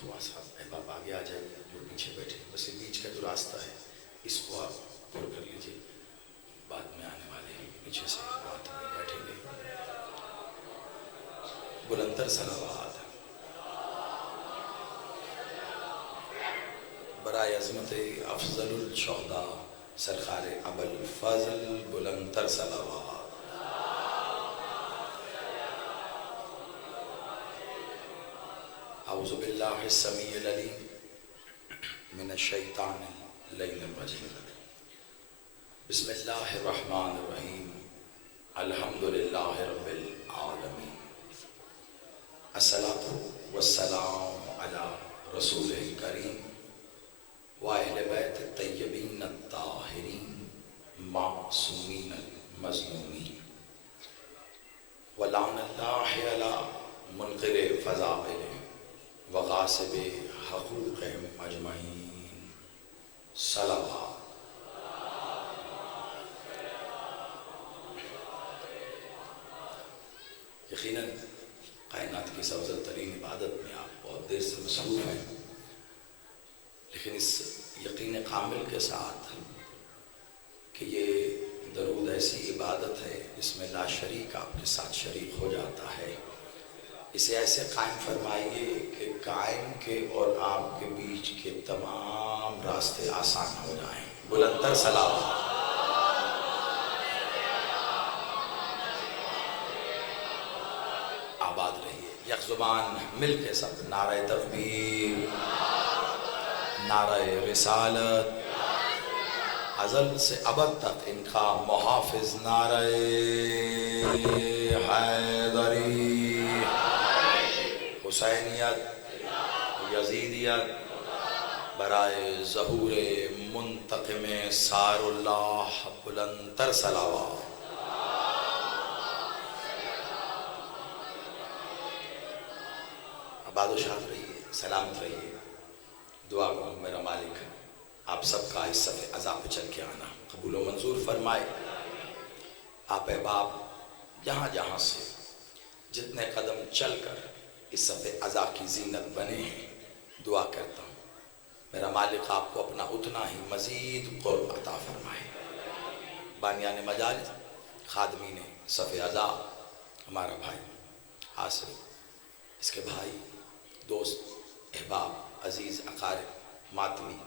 تھوڑا سا احباب آگے آ جائیے، جو پیچھے بیٹھے بس یہ بیچ کا جو راستہ ہے اس کو آپ پر کر لیجیے، بعد میں آنے والے ہیں پیچھے سے بات میں بیٹھیں گے۔ بلندر صلوات برائے عظمت افضل الشہداء سرکار ابوالفضل بلندر صلوات۔ اعوذ باللہ السمیع العلیم من الشیطان اللعین الرجیم، بسم اللہ الرحمن الرحیم، الحمدللہ رب العالمین، الصلاۃ والسلام علی رسول کریم واہل بیت الطیبین الطاہرین معصومین المظلومین، ولعن اللہ علی منکر فضائل وغاصب حقوقہم اجمعین، صلوات۔ یقیناً کائنات کی افضل ترین عبادت میں آپ بہت دیر سے مصروف ہیں، لیکن اس یقین کامل کے ساتھ کہ یہ درود ایسی عبادت ہے جس میں لا شریک آپ کے ساتھ شریک ہو جاتا ہے، اسے ایسے قائم فرمائیے کہ قائم کے اور آپ کے بیچ کے تمام راستے آسان ہو جائیں۔ بلندر صلوات۔ آباد رہیے، یک زبان مل کے سب نعرہ تکبیر، نعرہ رسالت، ازل سے ابد تک ان کا محافظ نعرہ حیدری، حسینیت، یزیدیت، برائے ظہور منتقم سار اللہ بلندر صلوات۔ آباد و شاد رہیے، سلامت رہیے، دعا کو میرا مالک آپ سب کا اس صف عزا پہ چل کے آنا قبول و منظور فرمائے۔ آپ احباب جہاں جہاں سے جتنے قدم چل کر اس صف عزا کی زینت بنے ہیں، دعا کرتا ہوں میرا مالک آپ کو اپنا اتنا ہی مزید قرب عطا فرمائے۔ بانیان مجالس، خادمین صف عزا، ہمارا بھائی حاصل، اس کے بھائی، دوست، احباب، عزیز، اقارب، ماتمی،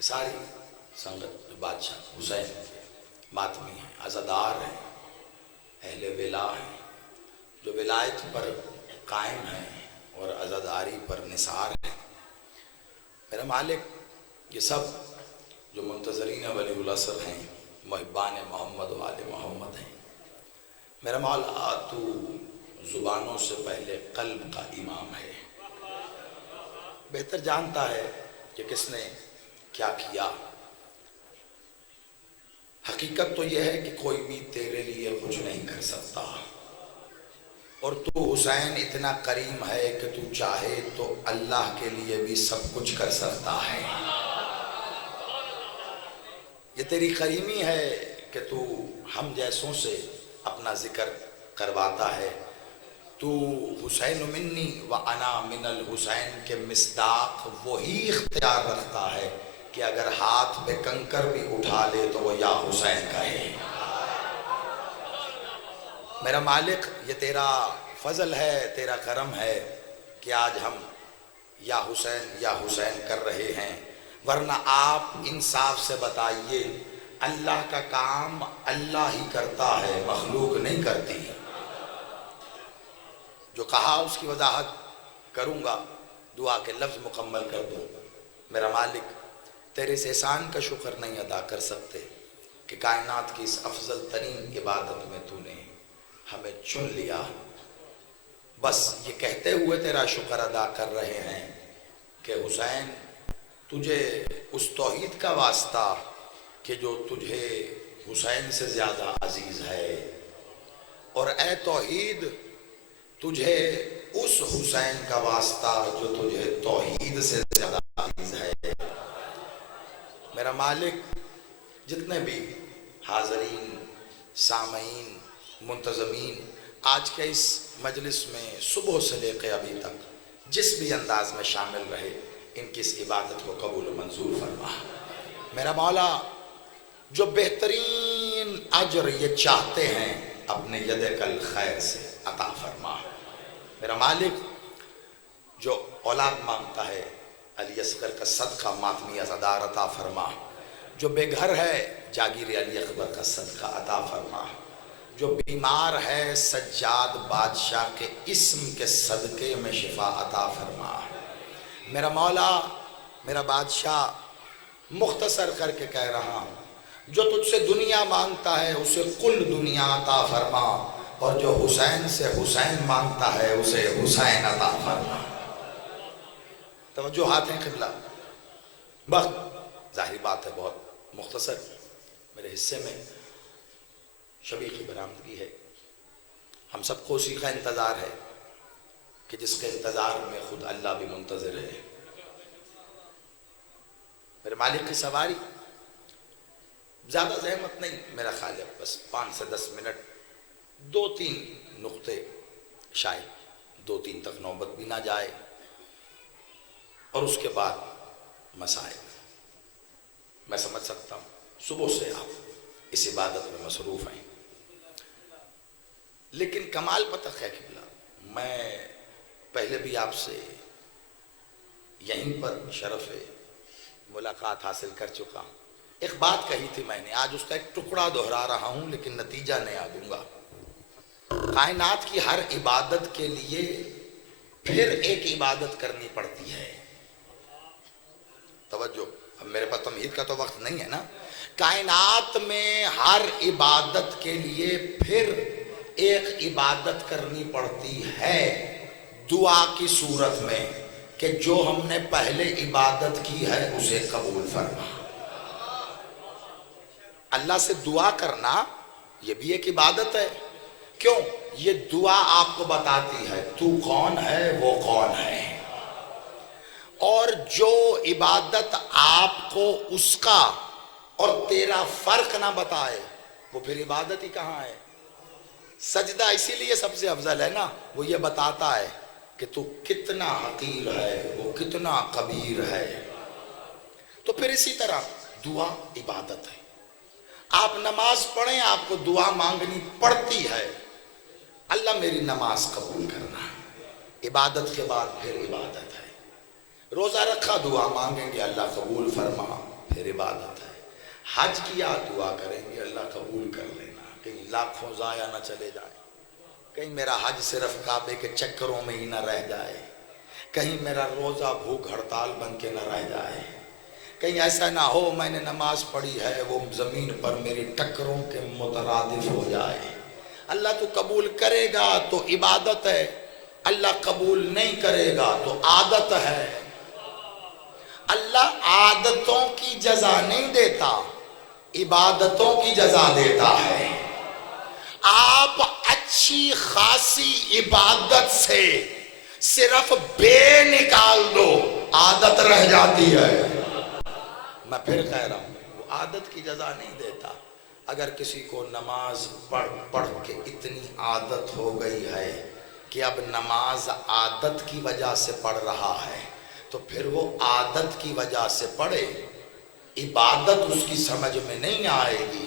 ساری سنگت جو بادشاہ حسین کے ماتمی ہیں، عزادار ہیں، اہل ولا ہیں، جو ولایت پر قائم ہیں اور عزاداری پر نثار ہیں، میرا مالک یہ سب جو منتظرین ولی العصر ہیں، محبان محمد و آل محمد ہیں، میرا مولا تو زبانوں سے پہلے قلب کا امام ہے، بہتر جانتا ہے کہ کس نے کیا کیا۔ حقیقت تو یہ ہے کہ کوئی بھی تیرے لیے کچھ نہیں کر سکتا، اور تو حسین اتنا کریم ہے کہ تو چاہے تو اللہ کے لیے بھی سب کچھ کر سکتا ہے۔ یہ تیری کریمی ہے کہ تو ہم جیسوں سے اپنا ذکر کرواتا ہے۔ تو حسین منی و انا من الحسین کے مصداق وہی اختیار رکھتا ہے کہ اگر ہاتھ پہ کنکر بھی اٹھا لے تو وہ یا حسین کہے۔ میرا مالک یہ تیرا فضل ہے، تیرا کرم ہے کہ آج ہم یا حسین کر رہے ہیں، ورنہ آپ انصاف سے بتائیے اللہ کا کام اللہ ہی کرتا ہے، مخلوق نہیں کرتی۔ جو کہا اس کی وضاحت کروں گا، دعا کے لفظ مکمل کر دوں۔ میرا مالک تیرے اس احسان کا شکر نہیں ادا کر سکتے کہ کائنات کی اس افضل ترین عبادت میں تو نے ہمیں چن لیا، بس یہ کہتے ہوئے تیرا شکر ادا کر رہے ہیں کہ حسین تجھے اس توحید کا واسطہ کہ جو تجھے حسین سے زیادہ عزیز ہے، اور اے توحید تجھے اس حسین کا واسطہ جو تجھے توحید سے زیادہ عزیز ہے۔ میرا مالک جتنے بھی حاضرین، سامعین، منتظمین آج کے اس مجلس میں صبح سے لے کے ابھی تک جس بھی انداز میں شامل رہے ان کی اس عبادت کو قبول و منظور فرما۔ میرا مولا جو بہترین اجر یہ چاہتے ہیں اپنے ید کل خیر سے عطا فرما۔ میرا مالک جو اولاد مانگتا ہے علی اصغر کا صدقہ ماتمی ازادار عطا فرما۔ جو بے گھر ہے جاگیر علی اکبر کا صدقہ عطا فرما۔ جو بیمار ہے سجاد بادشاہ کے اسم کے صدقے میں شفا عطا فرما۔ میرا مولا میرا بادشاہ مختصر کر کے کہہ رہا ہوں، جو تجھ سے دنیا مانگتا ہے اسے کل دنیا عطا فرما، اور جو حسین سے حسین مانگتا ہے اسے حسین عطا فرما۔ توجہ ہیں قبلہ، وقت ظاہری بات ہے بہت مختصر، میرے حصے میں شبیہ کی برآمدگی ہے۔ ہم سب کو اسی کا انتظار ہے کہ جس کے انتظار میں خود اللہ بھی منتظر ہے۔ میرے مالک کی سواری زیادہ زحمت نہیں، میرا خیال ہے بس 5 سے 10 منٹ، 2-3 نقطے، شاید 2-3 تک نوبت بھی نہ جائے، اور اس کے بعد مسائل۔ میں سمجھ سکتا ہوں صبح سے آپ اس عبادت میں مصروف ہیں، لیکن کمال پتہ ہے قبلہ، میں پہلے بھی آپ سے یہیں پر شرف ملاقات حاصل کر چکا ہوں۔ ایک بات کہی تھی میں نے، آج اس کا ایک ٹکڑا دہرا رہا ہوں لیکن نتیجہ نیا دوں گا۔ کائنات کی ہر عبادت کے لیے پھر ایک عبادت کرنی پڑتی ہے۔ توجہ، اب میرے پاس تمہید کا تو وقت نہیں ہے نا۔ کائنات میں ہر عبادت کے لیے پھر ایک عبادت کرنی پڑتی ہے دعا کی صورت میں، کہ جو ہم نے پہلے عبادت کی ہے اسے قبول فرما۔ اللہ سے دعا کرنا یہ بھی ایک عبادت ہے۔ کیوں؟ یہ دعا آپ کو بتاتی ہے تو کون ہے وہ کون ہے، اور جو عبادت آپ کو اس کا اور تیرا فرق نہ بتائے وہ پھر عبادت ہی کہاں ہے۔ سجدہ اسی لیے سب سے افضل ہے نا، وہ یہ بتاتا ہے کہ تو کتنا حقیر ہے، وہ کتنا کبیر ہے۔ تو پھر اسی طرح دعا عبادت ہے۔ آپ نماز پڑھیں، آپ کو دعا مانگنی پڑتی ہے، اللہ میری نماز قبول کرنا، عبادت کے بعد پھر عبادت ہے۔ روزہ رکھا دعا مانگیں گے اللہ قبول فرما، پھر عبادت ہے۔ حج کیا دعا کریں گے اللہ قبول کر لینا، کہیں لاکھوں ضائع نہ چلے جائیں، کہیں میرا حج صرف کعبے کے چکروں میں ہی نہ رہ جائے، کہیں میرا روزہ بھوک ہڑتال بن کے نہ رہ جائے، کہیں ایسا نہ ہو میں نے نماز پڑھی ہے وہ زمین پر میری ٹکروں کے مترادف ہو جائے۔ اللہ تو قبول کرے گا تو عبادت ہے، اللہ قبول نہیں کرے گا تو عادت ہے۔ اللہ عادتوں کی جزا نہیں دیتا، عبادتوں کی جزا دیتا ہے۔ آپ اچھی خاصی عبادت سے صرف بے نکال دو، عادت رہ جاتی ہے۔ میں پھر کہہ رہا ہوں وہ عادت کی جزا نہیں دیتا۔ اگر کسی کو نماز پڑھ پڑھ کے اتنی عادت ہو گئی ہے کہ اب نماز عادت کی وجہ سے پڑھ رہا ہے تو پھر وہ عادت کی وجہ سے پڑھے، عبادت اس کی سمجھ میں نہیں آئے گی،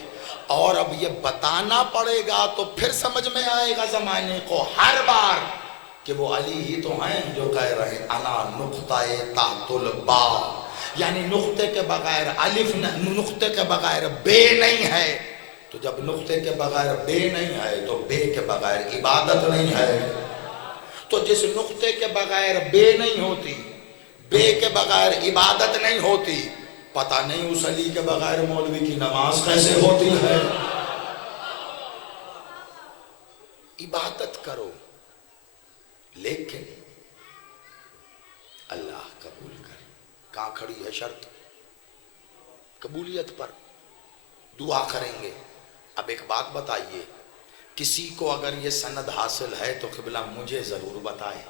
اور اب یہ بتانا پڑے گا تو پھر سمجھ میں آئے گا زمانے کو ہر بار کہ وہ علی ہی تو ہیں جو کہہ رہے ہیں انا نقطہ تحت البا، یعنی نقطے کے بغیر الف، نقطے کے بغیر بے نہیں ہے۔ تو جب نقطے کے بغیر بے نہیں ہے تو بے کے بغیر عبادت نہیں ہے۔ تو جس نقطے کے بغیر بے نہیں ہوتی، بے کے بغیر عبادت نہیں ہوتی، پتہ نہیں اس علی کے بغیر مولوی کی نماز کیسے ہوتی ہے۔ عبادت کرو لیکن اللہ قبول کر۔ کہاں کھڑی ہے شرط؟ قبولیت پر۔ دعا کریں گے۔ اب ایک بات بتائیے، کسی کو اگر یہ سند حاصل ہے تو قبلہ مجھے ضرور بتائے،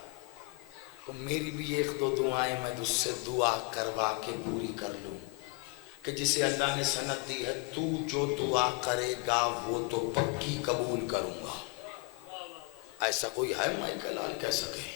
تو میری بھی 1-2 دعائیں میں اس سے دعا کروا کے پوری کر لوں، کہ جسے اللہ نے سند دی ہے تو جو دعا کرے گا وہ تو پکی قبول کروں گا۔ ایسا کوئی ہے مائیکل آل کہہ سکے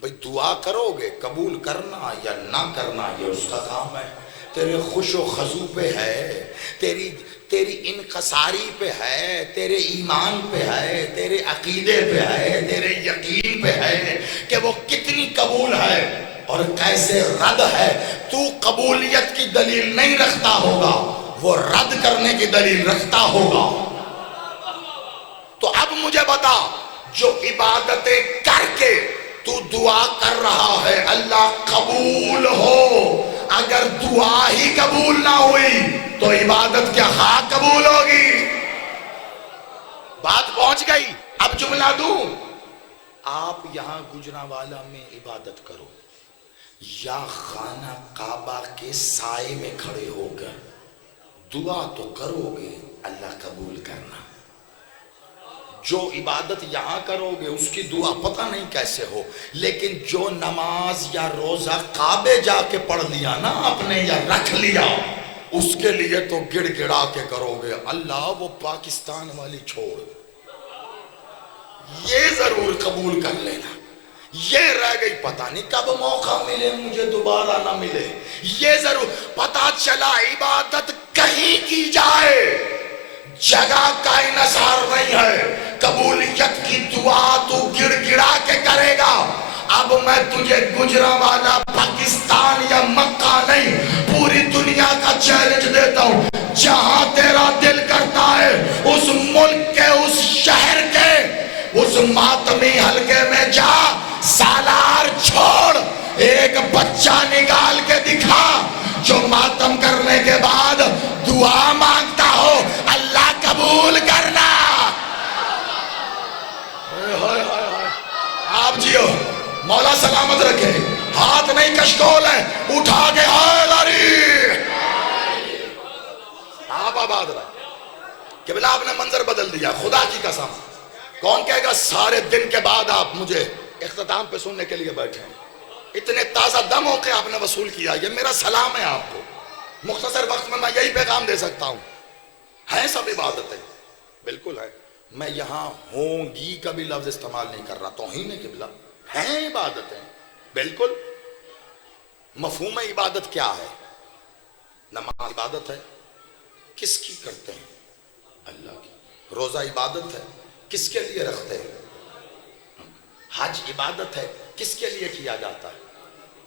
بھئی دعا کرو گے، قبول کرنا یا نہ کرنا یہ اس کا کام ہے. تیرے خوش و خضو پہ ہے، تیری انکساری پہ ہے، تیرے ایمان پہ ہے، تیرے عقیدے پہ ہے، تیرے یقین پہ ہے کہ وہ کتنی قبول ہے اور کیسے رد ہے. تو قبولیت کی دلیل نہیں رکھتا ہوگا، وہ رد کرنے کی دلیل رکھتا ہوگا. تو اب مجھے بتا، جو عبادتیں کر کے تو دعا کر رہا ہے اللہ قبول ہو، اگر دعا ہی قبول نہ ہوئی تو عبادت کیا ہاں قبول ہوگی؟ بات پہنچ گئی. اب جملہ دوں، آپ یہاں گجرانوالہ میں عبادت کرو یا خانہ کعبہ کے سائے میں کھڑے ہو کر دعا تو کرو گے، اللہ قبول کرنا. جو عبادت یہاں کرو گے اس کی دعا پتہ نہیں کیسے ہو، لیکن جو نماز یا روزہ کعبے جا کے پڑھ لیا نا آپ نے یا رکھ لیا، اس کے لیے تو گڑ گڑا کے کرو گے اللہ وہ پاکستان والی چھوڑ، یہ ضرور قبول کر لینا. یہ رہ گئی پتہ نہیں کب موقع ملے مجھے دوبارہ نہ ملے. یہ ضرور پتہ چلا عبادت کہیں کی جائے جگہ کا انحصار نہیں ہے، قبولیت کی دعا تو گڑ گڑا کے کرے گا. اب میں تجھے گجرانوالہ پاکستان یا مکہ نہیں پوری دنیا کا چیلنج دیتا ہوں، جہاں تیرا دل کرتا ہے اس ملک کے، اس شہر کے، اس ماتمی حلقے میں جا، سالار چھوڑ، ایک بچہ نکال کے دکھا جو ماتم کرنے کے بعد دعا مانگتا ہو اللہ قبول کرنا. آپ جیو، مولا سلامت رکھے، ہاتھ نہیں کشکول ہے، اٹھا کے آئے لاری. آپ آباد رہے کہ بلا آپ نے منظر بدل دیا، خدا کی قسم. کون کہے گا سارے دن کے بعد آپ مجھے اختتام پہ سننے کے لیے بیٹھے ہیں؟ اتنے تازہ دم ہو کے آپ نے وصول کیا، یہ میرا سلام ہے آپ کو. مختصر وقت میں یہی پیغام دے سکتا ہوں. ہیں سب عبادتیں، بالکل ہے. میں یہاں ہوں گی کا بھی لفظ استعمال نہیں کر رہا، توہین قبلہ. ہیں عبادتیں بالکل. مفہوم عبادت کیا ہے؟ نماز عبادت ہے، کس کی کرتے ہیں؟ اللہ کی. روزہ عبادت ہے، کس کے لیے رکھتے ہیں؟ حج عبادت ہے، کس کے لیے کیا جاتا ہے؟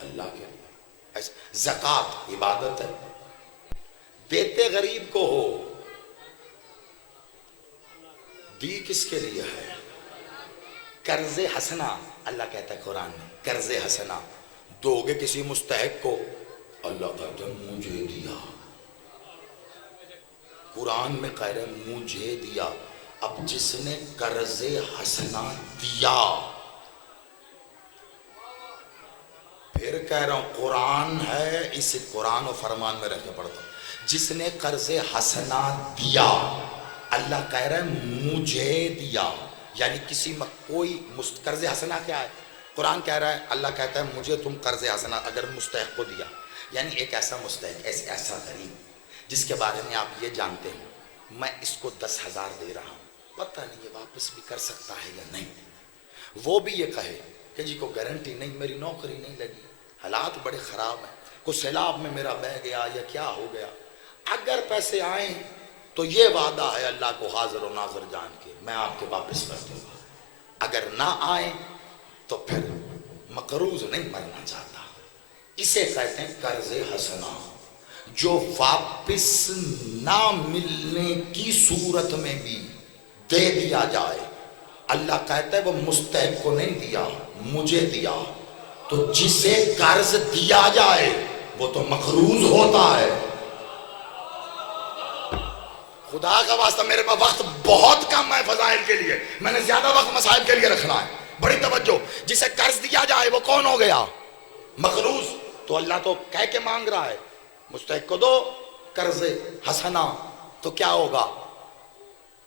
اللہ کے لیے. زکوٰۃ عبادت ہے، دیتے غریب کو ہو، دی کس کے لیے ہے؟ قرض حسنہ، اللہ کہتا ہے قرآن میں قرض حسنہ دو گے کسی مستحق کو، اللہ کہتا ہے مجھے دیا. قرآن میں کہہ رہے ہیں مجھے دیا. اب جس نے قرض حسنہ دیا، پھر کہہ رہا ہوں قرآن ہے، اس قرآن و فرمان میں رہ کے پڑھتا ہوں. جس نے قرض حسنہ دیا، اللہ کہہ رہا ہے مجھے دیا. یعنی کسی کوئی قرض حسنہ کیا ہے؟ قرآن کہہ رہا ہے، اللہ کہتا ہے مجھے تم قرض حسنہ اگر مستحق کو دیا، یعنی ایک ایسا مستحق، ایسا غریب جس کے بارے میں آپ یہ جانتے ہیں میں اس کو 10,000 دے رہا ہوں، پتہ نہیں یہ واپس بھی کر سکتا ہے یا نہیں. وہ بھی یہ کہے کہ جی کو گارنٹی نہیں، میری نوکری نہیں لگی، حالات بڑے خراب ہیں، کوئی سیلاب میں میرا بہ گیا یا کیا ہو گیا، اگر پیسے آئیں تو یہ وعدہ ہے اللہ کو حاضر و ناظر جان کے میں آپ کے واپس کر دوں گا، اگر نہ آئیں تو پھر مقروض نہیں مرنا چاہتا. اسے کہتے ہیں قرض حسنہ، جو واپس نہ ملنے کی صورت میں بھی دے دیا جائے. اللہ کہتا ہے وہ مستحق کو نہیں دیا، مجھے دیا. تو جسے قرض دیا جائے وہ تو مقروض ہوتا ہے. خدا کا واسطہ میرے پاس وقت بہت کم ہے فضائل کے لیے، میں نے زیادہ وقت مسائل کے لیے رکھنا ہے. بڑی توجہ. جسے قرض دیا جائے وہ کون ہو گیا؟ مقروض. تو اللہ تو کہہ کے مانگ رہا ہے مستحق کو دو قرض حسنہ، تو کیا ہوگا؟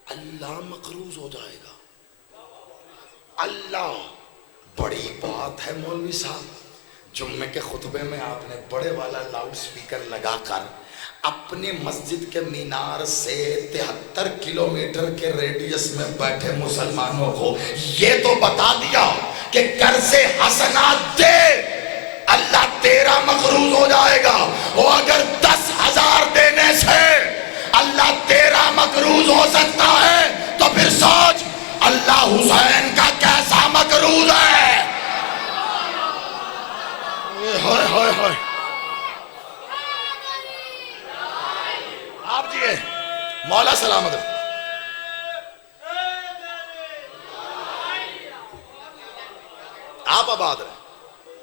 اللہ مقروض ہو جائے گا. اللہ بڑی بات ہے مولوی صاحب. جمعے کے خطبے میں آپ نے بڑے والا لاؤڈ سپیکر لگا کر اپنی مسجد کے مینار سے 73 کلومیٹر کے ریڈیس میں بیٹھے مسلمانوں کو یہ تو بتا دیا کہ قرض حسنات دے، اللہ تیرا مقروض ہو جائے گا، اور اگر 10,000 دینے سے اللہ تیرا مقروض ہو سکتا ہے تو پھر سوچ اللہ حسین کا کیسا مقروض ہے۔ ہائے ہائے ہائے، آپ جی مولا سلامت رہے۔ آپ آباد رہے،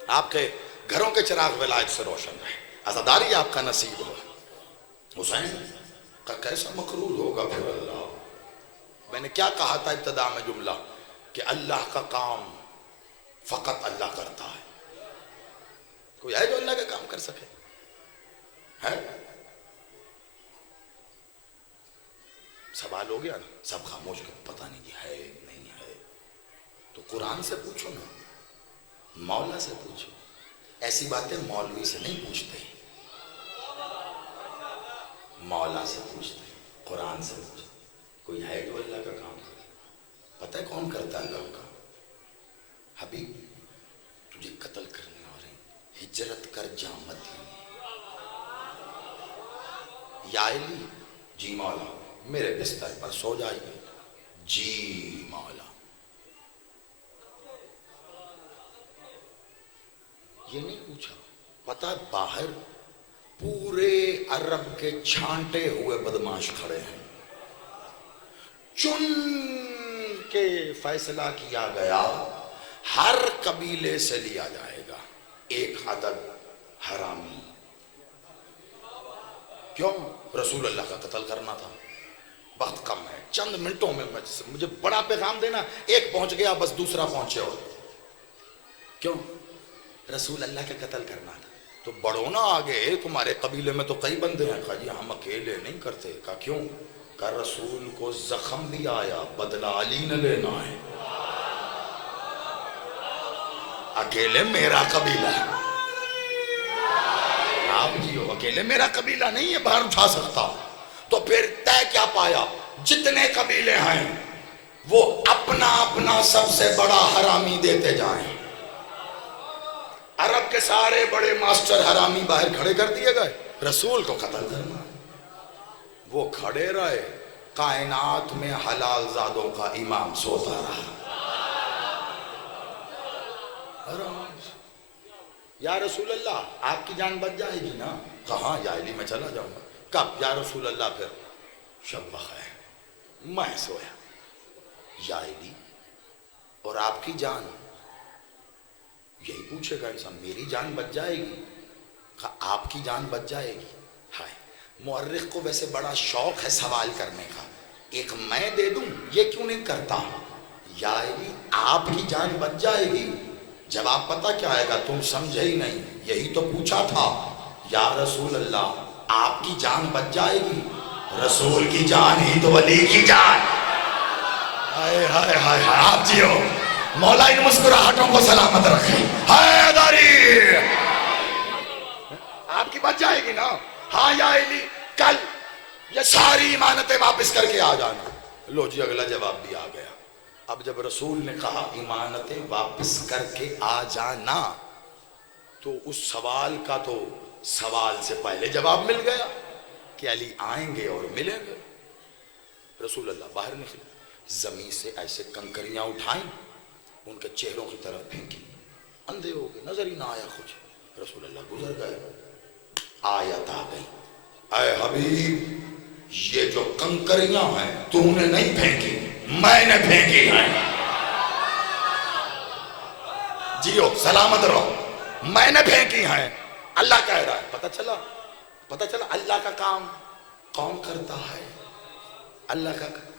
آپ کے گھروں کے چراغ ولایت سے روشن رہے، عزاداری آپ کا نصیب ہو۔ حسین کا کیسا مقروض ہوگا پھر اللہ؟ میں نے کیا کہا تھا ابتدا میں جملہ کہ اللہ کا کام فقط اللہ کرتا ہے۔ کوئی ہے جو اللہ کا کام کر سکے؟ ہے؟ سوال ہو گیا نا، سب خاموش کے پتہ نہیں کہ ہے نہیں ہے، تو قرآن سے پوچھو نا، مولا سے پوچھو۔ ایسی باتیں مولوی سے نہیں پوچھتے، مولا سے پوچھتے، قرآن سے پوچھتے۔ کوئی ہے جو اللہ کا کام کرے؟ پتہ ہے کون کرتا ہے اللہ کا؟ حبیب تجھے قتل کرنے والے ہجرت کر جا مدینے۔ یا علی، جی مولا میرے بستر پر سو جائیے، جی مولا۔ یہ نہیں پوچھا، پتہ باہر پورے عرب کے چھانٹے ہوئے بدماش کھڑے ہیں، چن کے فیصلہ کیا گیا ہر قبیلے سے لیا جائے گا ایک عدد حرامی۔ کیوں؟ رسول اللہ کا قتل کرنا تھا، وقت کم ہے، چند منٹوں میں مجھے بڑا پیغام دینا، ایک پہنچ گیا بس دوسرا پہنچے اور کیوں؟ رسول اللہ کا قتل کرنا تھا۔ تو بڑھو نا آگے، تمہارے قبیلے میں تو کئی بندے ہیں۔ کہا جی ہم اکیلے نہیں کرتے۔ کہا کیوں؟ کہا رسول کو زخم بھی آیا، بدلہ علی نے لینا ہے، اکیلے میرا قبیلہ ہے۔ آپ جی ہو، اکیلے میرا قبیلہ نہیں ہے باہر اٹھا سکتا۔ تو پھر طے کیا پایا؟ جتنے قبیلے ہیں وہ اپنا اپنا سب سے بڑا حرامی دیتے جائیں۔ عرب کے سارے بڑے ماسٹر حرامی باہر کھڑے کر دیے گئے، رسول کو قتل کرنا۔ وہ کھڑے رہے، کائنات میں حلال زادوں کا امام سوتا رہا۔ یا رسول اللہ آپ کی جان بچ جائے گی نا؟ کہاں؟ یا علی میں چلا جاؤں گا۔ کب؟ یا رسول اللہ پھر شب بخیر، میں سویا۔ یا علی اور آپ کی جان؟ یہی پوچھے گا انسان، میری جان بچ جائے گی؟ کہا آپ کی جان بچ جائے گی۔ ہائے، مورخ کو ویسے بڑا شوق ہے سوال کرنے کا، ایک میں دے دوں یہ کیوں نہیں کرتا؟ یا علی آپ کی جان بچ جائے گی؟ جواب پتہ کیا آئے گا؟ تم سمجھے ہی نہیں، یہی تو پوچھا تھا۔ یا رسول اللہ آپ کی جان بچ جائے گی؟ رسول کی جان ہی تو علی کی جان۔ ہائے ہائے ہائے، آپ جیو، مولا ان مسکراہٹوں کو سلامت رکھے۔ حیدری آپ کی بچ جائے گی نا؟ ہاں یا علی کل یہ ساری امانتیں واپس کر کے آ جانا۔ لو جی اگلا جواب بھی آ گیا۔ اب جب رسول نے کہا امانتیں واپس کر کے آ جانا، تو اس سوال کا تو سوال سے پہلے جواب مل گیا کہ علی آئیں گے اور ملیں گے۔ رسول اللہ باہر نکلے، زمین سے ایسے کنکریاں اٹھائیں، ان کے چہروں کی طرف پھینکی، اندھے ہو گئے، نظر ہی نہ آیا کچھ۔ رسول اللہ گزر گئے، آیت آ گئی، اے حبیب یہ جو کنکریاں ہیں تو نے نہیں پھینکی، میں نے پھینکی ہیں۔ جیو سلامت رہو، میں نے پھینکی ہیں، اللہ کہہ رہا ہے۔ پتہ چلا اللہ کا کام کون کرتا ہے؟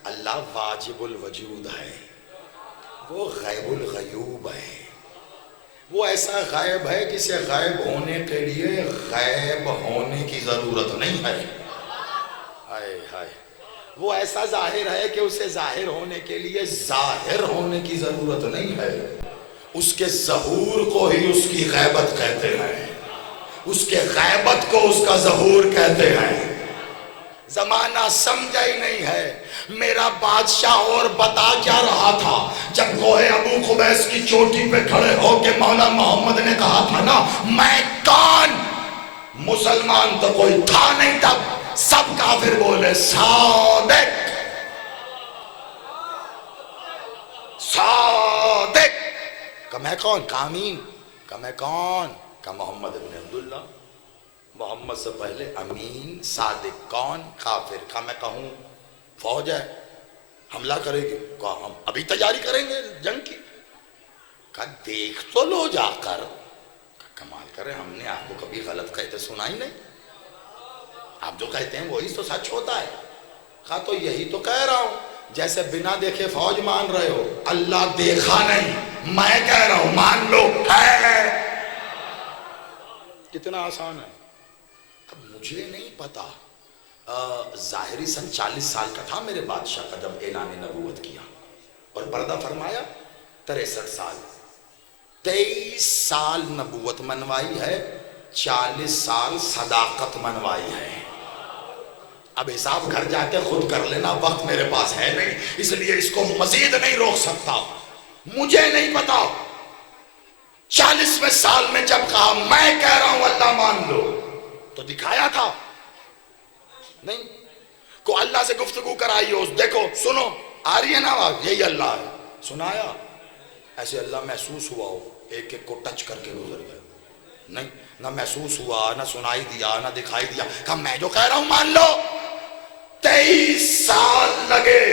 اللہ واجب الوجود ہے، وہ غیب الغیوب ہے، وہ ایسا غائب ہے جسے غائب ہونے کے لیے غائب ہونے کی ضرورت نہیں ہے۔ ہائے ہائے، وہ ایسا ظاہر ہے کہ اسے ظاہر ہونے کے لیے ظاہر ہونے کی ضرورت نہیں ہے۔ اس کے ظہور کو ہی اس کی غیبت کہتے ہیں، اس کے غیبت کو اس کا ظہور کہتے ہیں۔ زمانہ سمجھا ہی نہیں ہے. میرا بادشاہ اور بتا کیا رہا تھا جب کوہ ابو قبیس کی چوٹی پہ کھڑے ہو کے مولا محمد نے کہا تھا نا میں کون. مسلمان تو کوئی تھا نہیں تب, سب کافر بولے صادق صادق. کہ میں کون؟ کامین. کہ میں کون؟ کہ محمد ابن عبداللہ. محمد سے پہلے امین. صادق کون؟ کافر. کہ میں کہوں فوج ہے حملہ کرے گی, کہ ہم ابھی تیاری کریں گے جنگ کی. کہ دیکھ تو لو جا کر. کمال کرے, ہم نے آپ کو کبھی غلط کہتے سنا ہی نہیں, آپ جو کہتے ہیں وہی تو سچ ہوتا ہے. کہا تو یہی تو کہہ رہا ہوں, جیسے بنا دیکھے فوج مان رہے ہو, اللہ دیکھا نہیں, میں کہہ رہا ہوں مان لو ہے. کتنا آسان ہے. اب مجھے نہیں پتا, ظاہری سن 40 سال کا تھا میرے بادشاہ کا جب اعلان نبوت کیا اور پردہ فرمایا. 63 سال, 23 سال نبوت منوائی ہے, 40 سال صداقت منوائی ہے. اب حساب گھر جا کے خود کر لینا, وقت میرے پاس ہے نہیں, اس لیے اس کو مزید نہیں روک سکتا. مجھے نہیں پتا 40ویں سال میں جب کہا میں کہہ رہا ہوں اللہ مان لو, تو دکھایا تھا نہیں. کو اللہ سے گفتگو کرائی ہو, دیکھو سنو آ رہی ہے نا آواز, یہی اللہ ہے, سنایا. ایسے اللہ محسوس ہوا ہو, ایک ایک کو ٹچ کر کے گزر گئے. نہیں, نہ محسوس ہوا, نہ سنائی دیا, نہ دکھائی دیا. کہا میں جو کہہ رہا ہوں مان لو. 23 سال لگے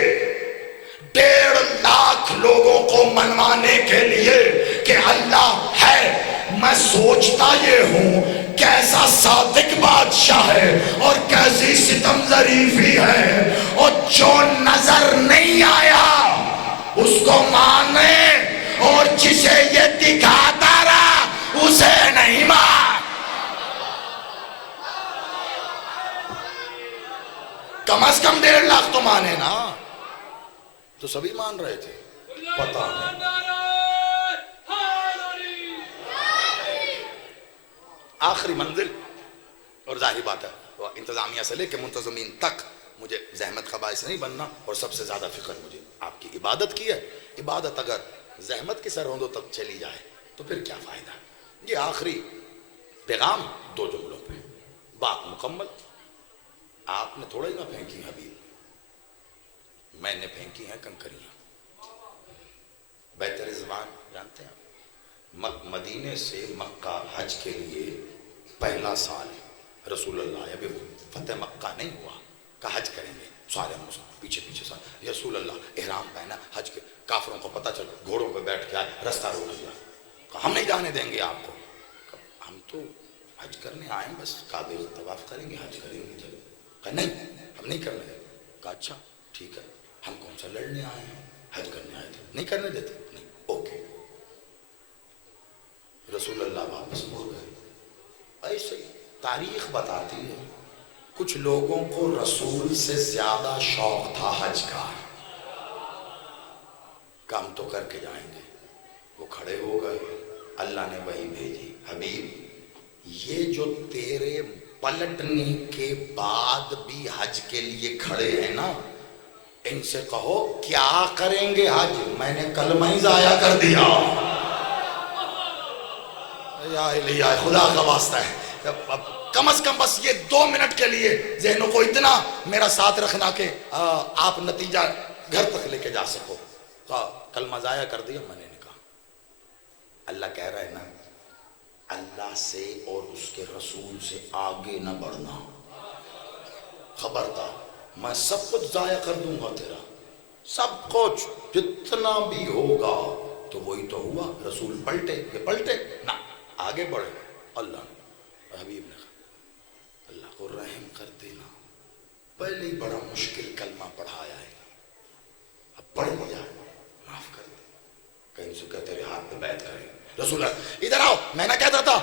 1.5 لاکھ لوگوں کو منوانے کے لیے کہ اللہ ہے. میں سوچتا یہ ہوں کیسا صادق بادشاہ ہے اور کیسی ستم ظریفی ہے, اور جو نظر نہیں آیا اس کو مانے, اور جسے یہ دکھاتا رہا اسے نہیں مان. کم از کم 1.5 لاکھ تو مانے نا, تو سبھی مان رہے تھے. پتا نہیں آخری منزل, اور ظاہری بات ہے انتظامیہ سے لے کے منتظمین تک مجھے زحمت کا باعث نہیں بننا, اور سب سے زیادہ فکر مجھے آپ کی عبادت کی ہے. عبادت اگر زحمت کی سرحدوں تک چلی جائے تو پھر کیا فائدہ. یہ آخری پیغام 2 جملوں پہ, بات مکمل. آپ نے تھوڑا ہی نہ پھینکی حبیب, میں نے پھینکی ہیں کنکریاں. بیت رضوان جانتے ہیں, مدینے سے مکہ حج کے لیے پہلا سال رسول اللہ, ابھی فتح مکہ نہیں ہوا, کہ حج کریں گے سارے مسلمان پیچھے پیچھے سارے. رسول اللہ احرام پہنا حج کے, کافروں کو پتہ چلا, گھوڑوں پہ بیٹھ کے آئے, رستہ روک دیا, کہ ہم نہیں جانے دیں گے آپ کو. ہم تو حج کرنے آئے ہیں, بس کعبے کا طواف کریں گے, حج کریں گے. کہا نہیں ہم نہیں کرنے دیں. کہا اچھا ٹھیک ہے, ہم کون سا لڑنے آئے ہیں, حج کرنے آئے تھے, نہیں کرنے دیتے. نہیں, اوکے. رسول اللہ واپس مڑ گئے. ایسے تاریخ بتاتی ہے کچھ لوگوں کو رسول سے زیادہ شوق تھا حج کا, کام تو کر کے جائیں گے. وہ کھڑے ہو گئے, اللہ نے وہی بھیجی, حبیب یہ جو تیرے پلٹنے کے بعد بھی حج کے لیے کھڑے ہیں نا, ان سے کہو کیا کریں گے حج, میں نے کلمہ ہی ضائع کر دیا. یا خدا کا واسطہ ہے, کم از کم بس یہ 2 منٹ کے لیے ذہنوں کو اتنا میرا ساتھ رکھنا کہ آپ نتیجہ گھر تک لے کے جا سکو. کلمہ ضائع کر دیا. میں نے کہا اللہ کہہ رہا ہے نا, اللہ سے اور اس کے رسول سے آگے نہ بڑھنا, خبردار میں سب کچھ ضائع کر دوں گا تیرا, سب کچھ جتنا بھی ہوگا. تو وہی تو ہوا, رسول پلٹے, یہ پلٹے نہ آگے بڑھے. اللہ حبیب نے کہا اللہ کو رحم کر دینا, پہلے ہی بڑا مشکل کلمہ پڑھایا ہے, اب پڑھ لیا, معاف کر دے. کہیں سے کہ تیرے ہاتھ پہ بیعت کریں. رسول اللہ ادھر آؤ, میں نہ کہتا تھا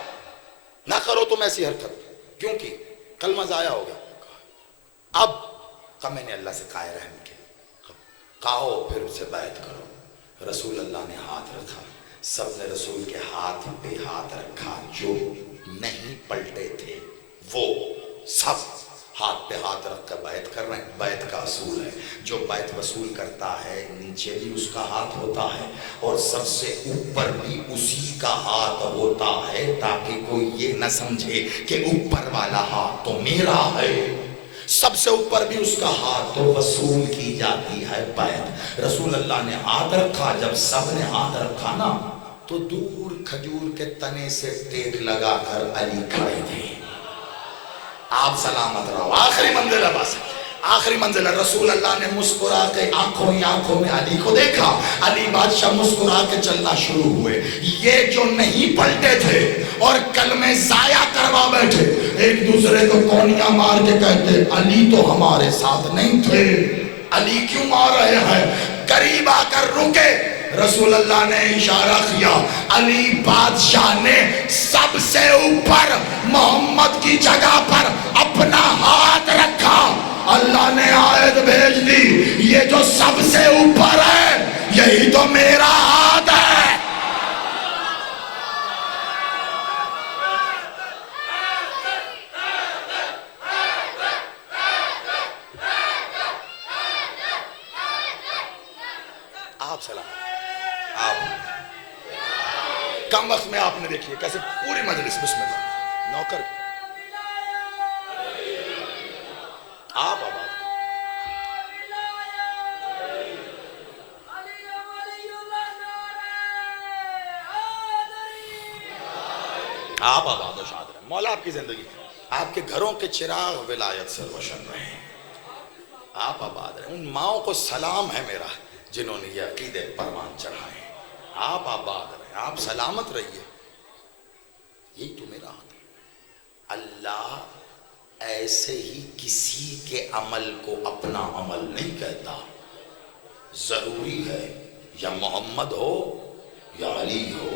نہ کرو تم ایسی حرکت, کیونکہ کلمہ ضائع ہو گیا. اب کہ میں نے اللہ سے کہا رحم کیا, کہو پھر اسے بیعت کرو. رسول اللہ نے ہاتھ رکھا, سب نے رسول کے ہاتھ پہ ہاتھ رکھا, جو نہیں پلٹے تھے وہ سب ہاتھ پہ ہاتھ رکھ کر بیعت کر رہے ہیں. بیعت کا اصول ہے جو بیعت وصول کرتا ہے نیچے بھی اس کا ہاتھ ہوتا ہے اور سب سے اوپر بھی اسی کا ہاتھ ہوتا ہے، تاکہ کوئی یہ نہ سمجھے کہ اوپر والا ہاتھ تو میرا ہے. سب سے اوپر بھی اس کا ہاتھ تو وصول کی جاتی ہے بیعت. رسول اللہ نے ہاتھ رکھا، جب سب نے ہاتھ رکھا نا تو دور کھجور کے تنے سے ٹیک لگا کر علی کھڑے تھے. آپ سلامت رہو. آخری منزل ہے بس، آخری منزل ہے. رسول اللہ نے مسکرا کے آنکھوں ہی آنکھوں میں علی کو دیکھا. علی بادشاہ مسکرا کے چلنا شروع ہوئے. یہ جو نہیں پلٹے تھے اور کلمے ضائع کروا بیٹھے، ایک دوسرے کو کونیاں مار کے کہتے علی تو ہمارے ساتھ نہیں تھے، علی کیوں مار رہے ہیں. قریب آ کر رکے. رسول اللہ نے اشارہ کیا. علی بادشاہ نے سب سے اوپر محمد کی جگہ پر اپنا ہاتھ رکھا. اللہ نے آیت بھیج دی، یہ جو سب سے اوپر ہے یہی تو میرا ہاتھ ہے. آپ سلام. آپ کم وقت میں آپ نے دیکھیے کیسے پوری مجلس بسم اللہ نوکر آپ آباد. آپ آباد و شاد رہیں. مولا آپ کی زندگی، آپ کے گھروں کے چراغ ولایت سے روشن رہیں. آپ آباد رہیں. ان ماؤں کو سلام ہے میرا جنہوں نے یہ عقیدے پروان چڑھائے. آپ آباد رہیں، آپ سلامت رہیے. یہی تو میرا ہاتھ ہے. اللہ ایسے ہی کسی کے عمل کو اپنا عمل نہیں کہتا. ضروری ہے یا محمد ہو یا علی ہو.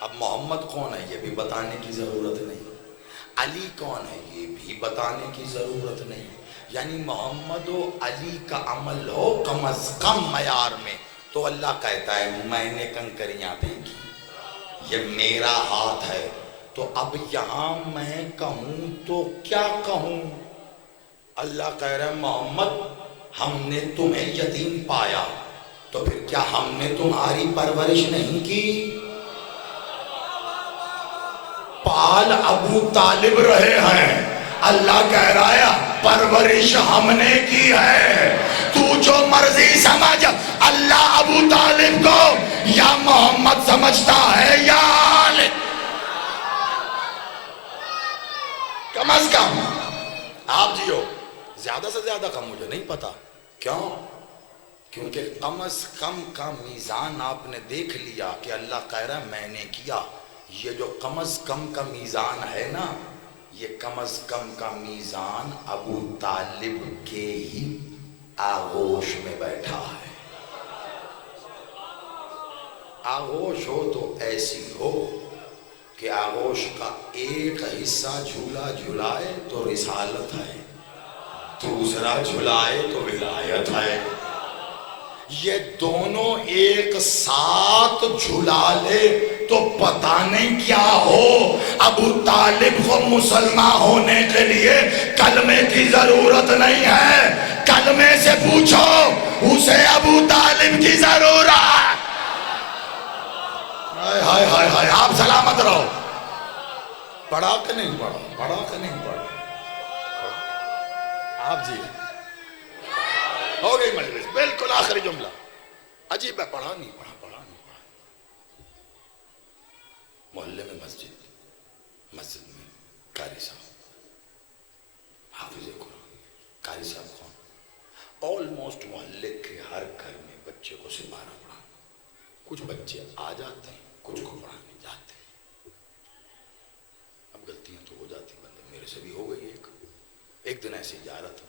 اب محمد کون ہے یہ بھی بتانے کی ضرورت نہیں، علی کون ہے یہ بھی بتانے کی ضرورت نہیں. یعنی محمد و علی کا عمل ہو کم از کم معیار میں تو اللہ کہتا ہے میں نے کنکریاں دیکھی، یہ میرا ہاتھ ہے. تو اب یہاں میں کہوں تو کیا کہوں؟ اللہ کہہ رہا ہے محمد ہم نے تمہیں یتیم پایا تو پھر کیا ہم نے تمہاری پرورش نہیں کی؟ پال ابو طالب رہے ہیں. اللہ کہہ رہا ہے پرورش ہم نے کی ہے. تو جو مرضی سمجھ، اللہ ابو طالب کو یا محمد سمجھتا ہے یا علی. کم از کم آپ جیو، زیادہ سے زیادہ کم مجھے نہیں پتا کیوں، کیونکہ کم از کم کا میزان آپ نے دیکھ لیا کہ اللہ کہہ رہا ہے میں نے کیا. یہ جو کم از کم کا میزان ہے نا، یہ کم از کم کا میزان ابو طالب کے ہی آغوش میں بیٹھا ہے. آغوش ہو تو ایسی ہو کہ آغوش کا ایک حصہ جھولا جھلائے تو رسالت ہے، دوسرا جھلائے تو ولایت ہے. یہ دونوں ایک ساتھ جھلا لے تو پتہ نہیں کیا ہو. ابو طالب کو مسلمان ہونے کے لیے کلمے کی ضرورت نہیں ہے. کلمے سے پوچھو اسے ابو طالب کی ضرورت. ہائے ہائے ہائے. آپ سلامت رہو. پڑھا کہ نہیں پڑھا؟ پڑھا کہ نہیں پڑھا؟ آپ جی ہو گئی مجلس. بالکل آخری جملہ عجیب ہے. پڑھا نہیں پڑھا، پڑھا نہیں پڑھا. محلے میں مسجد میں قاری صاحب حافظ قرآن. قاری صاحب کون؟ آلموسٹ محلے کے ہر گھر میں بچے کو سپارہ پڑھا. کچھ بچے آ جاتے ہیں، کچھ کو پڑھانے جاتے ہیں. اب غلطیاں تو ہو جاتی بندے، میرے سے بھی ہو گئی. ایک دن ایسی جا رہا تھا،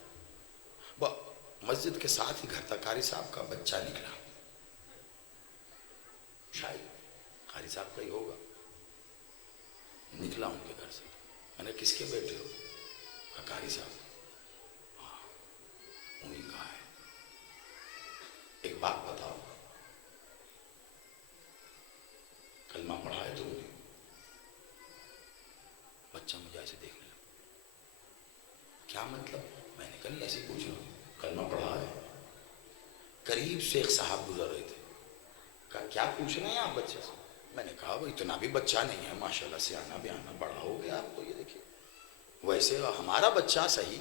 مسجد کے ساتھ ہی گھر تھا. قاری صاحب کا بچہ نکلا، شاید قاری صاحب کا ہی ہوگا. نکلا ان کے گھر سے. میں نے کس کے بیٹے ہو؟ قاری صاحب. ہاں انہیں کہا ہے. ایک بات بتاؤ، کلمہ پڑھا ہے تم نے؟ بچہ مجھے ایسے دیکھنے لگا. کیا مطلب؟ میں نے کہا نہیں ایسے ہی پوچھ رہا ہوں، کلمہ پڑھا ہے؟ قریب سے ایک صاحب گزر رہے تھے، کہا کیا پوچھ رہے ہیں آپ بچے سے؟ میں نے کہا وہ اتنا بھی بچہ نہیں ہے، ماشاءاللہ سے آنا بھی آنا بڑا ہو گیا آپ کو، یہ دیکھیے ویسے ہمارا بچہ صحیح،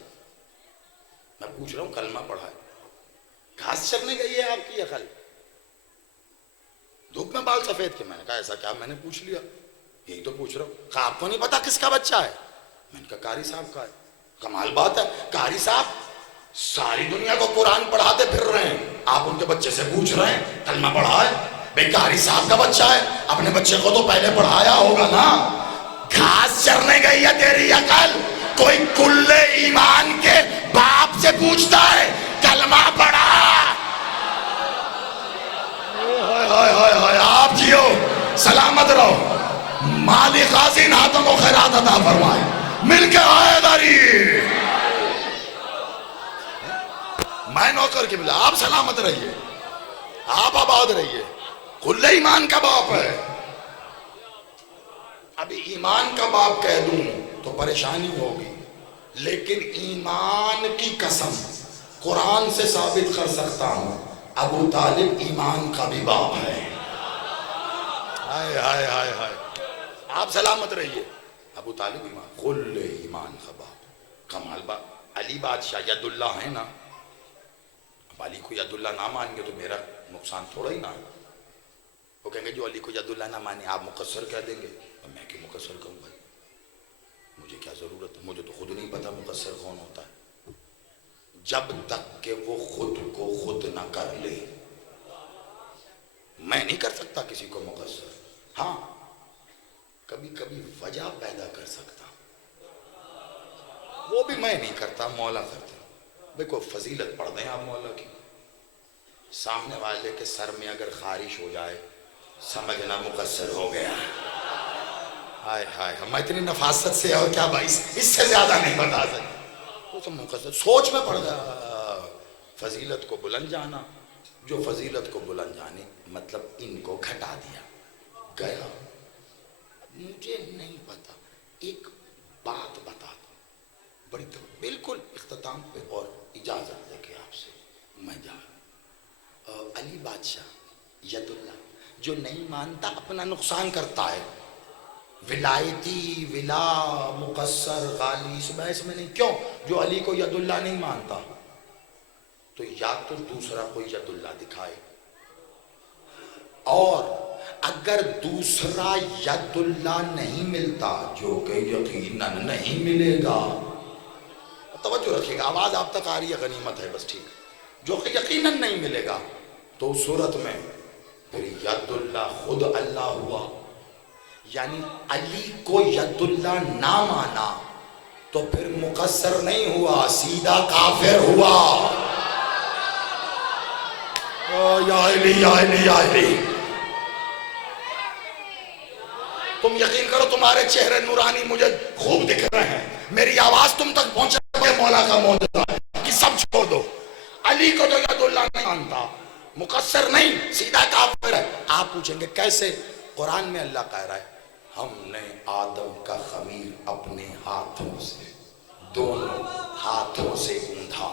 میں پوچھ رہا ہوں کلمہ پڑھا ہے؟ گھاس چرنے گئی ہے آپ کی عقل؟ دھوپ میں بال سفید کے؟ میں نے کہا ایسا کیا، میں نے پوچھ لیا، یہی تو پوچھ رہا ہوں۔ کہا آپ کو نہیں پتا کس کا بچہ ہے؟ میں نے کہا قاری صاحب کا ہے۔ کمال بات ہے، قاری صاحب ساری دنیا کو قرآن پڑھاتے پھر رہے ہیں، آپ ان کے بچے سے پوچھ رہے ہیں کلمہ پڑھا ہے؟ بھئی قاری صاحب کا بچہ ہے، اپنے بچے کو تو پہلے پڑھایا ہوگا نا۔ گھاس چرنے گئی ہے تیری عقل؟ کوئی کل ایمان کے باپ سے پوچھتا ہے کلمہ پڑھا؟ آپ جیو سلامت رہو، مالک خازن ہاتھوں کو خیرات عطا فرمائے، مل کے آئے داری۔ میں نوکر کی بلا، آپ سلامت رہیے، آپ آباد رہیے، کل ایمان کا باپ ہے۔ ابھی ایمان کا باپ کہہ دوں تو پریشانی ہوگی، لیکن ایمان کی قسم قرآن سے ثابت کر سکتا ہوں، ابو طالب ایمان کا بھی باپ ہے۔ ہائے ہائے ہائے ہائے، آپ سلامت رہیے، ابو طالب ایمان، کل ایمان کا باپ، کمال باپ۔ علی بادشاہ ید اللہ ہے نا، اب علی کو ید اللہ نہ مان گے تو میرا نقصان تھوڑا ہی نہ ہے۔ وہ کہیں گے جو علی کو ید اللہ نہ مانے آپ مقصر کہہ دیں گے، اور میں کیوں مقصر کہوں بھائی، مجھے کیا ضرورت ہے، مجھے تو خود نہیں پتا مقصر کون ہوتا ہے۔ جب تک کہ وہ خود کو خود نہ کر لے، میں نہیں کر سکتا کسی کو مقصر، ہاں کبھی کبھی وجہ پیدا کر سکتا، وہ بھی میں نہیں کرتا، مولا کرتا۔ بھئی کوئی فضیلت پڑھ دیں آپ مولا کی، سامنے والے کے سر میں اگر خارش ہو جائے سمجھنا مقصر ہو گیا۔ ہائے ہائے، ہم اتنی نفاست سے اور کیا بھائی، اس سے زیادہ نہیں بتا سکتے، وہ تو مقصر سوچ میں پڑ گیا۔ فضیلت کو بلند جانا، جو فضیلت کو بلند جانے مطلب ان کو گھٹا دیا گیا۔ مجھے نہیں پتا، ایک بات بتا دوں بڑی بالکل اختتام پہ، اور اجازت لے کے آپ سے میں جا رہا ہوں۔ علی بادشاہ ید اللہ جو نہیں مانتا اپنا نقصان کرتا ہے، ولایتی ولا مقصر غالی اس بحث میں نہیں، کیوں؟ جو علی کو ید اللہ نہیں مانتا تو یا تو دوسرا کوئی ید اللہ دکھائے، اور اگر دوسرا ید اللہ نہیں ملتا، جو کہ یقیناً نہیں ملے گا، توجہ رکھیے گا، آواز آپ تک آ رہی ہے، غنیمت ہے بس، ٹھیک، جو کہ یقیناً نہیں ملے گا، تو اس صورت میں پھر ید اللہ خود اللہ ہوا، یعنی علی کو ید اللہ نہ مانا تو پھر مقصر نہیں ہوا، سیدھا کافر ہوا۔ یا علی یا علی یا علی، تم یقین کرو تمہارے چہرے نورانی مجھے خوب دکھ رہے ہیں، میری آواز تم تک پہنچا کے مولا کا معجزہ ہے کہ سب چھوڑ دو، علی کو تو ید اللہ نہیں مانتا، مقصر نہیں، سیدھا کافر ہے۔ آپ پوچھیں گے کیسے؟ قرآن میں اللہ کہہ رہا ہے ہم نے آدم کا خمیر اپنے ہاتھوں سے، دونوں ہاتھوں سے گوندھا،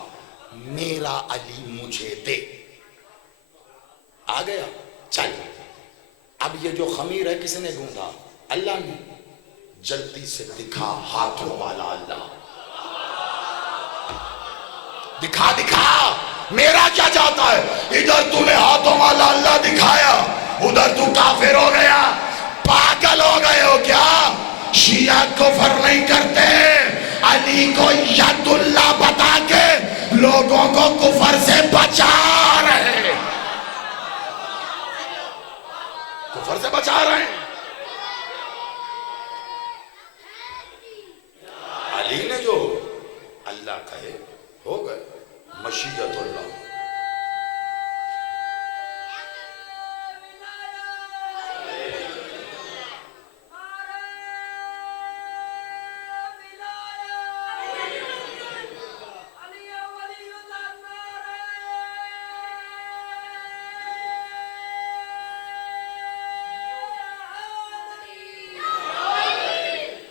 میرا علی مجھے دے، آ گیا، چل۔ اب یہ جو خمیر ہے کس نے گوندھا؟ اللہ نے۔ جلدی سے دکھا ہاتھوں والا اللہ، دکھا دکھا، میرا کیا چاہتا ہے؟ ادھر تمہیں ہاتھوں والا اللہ دکھایا، ادھر تو کافر ہو گیا، پاگل ہو گئے ہو کیا؟ شیعہ کفر نہیں کرتے، علی کو ید اللہ بتا کے لوگوں کو کفر سے بچا رہے ہیں، کفر سے بچا رہے ہیں۔ علی نے جو اللہ کہے ہو گئے، مشیت اللہ۔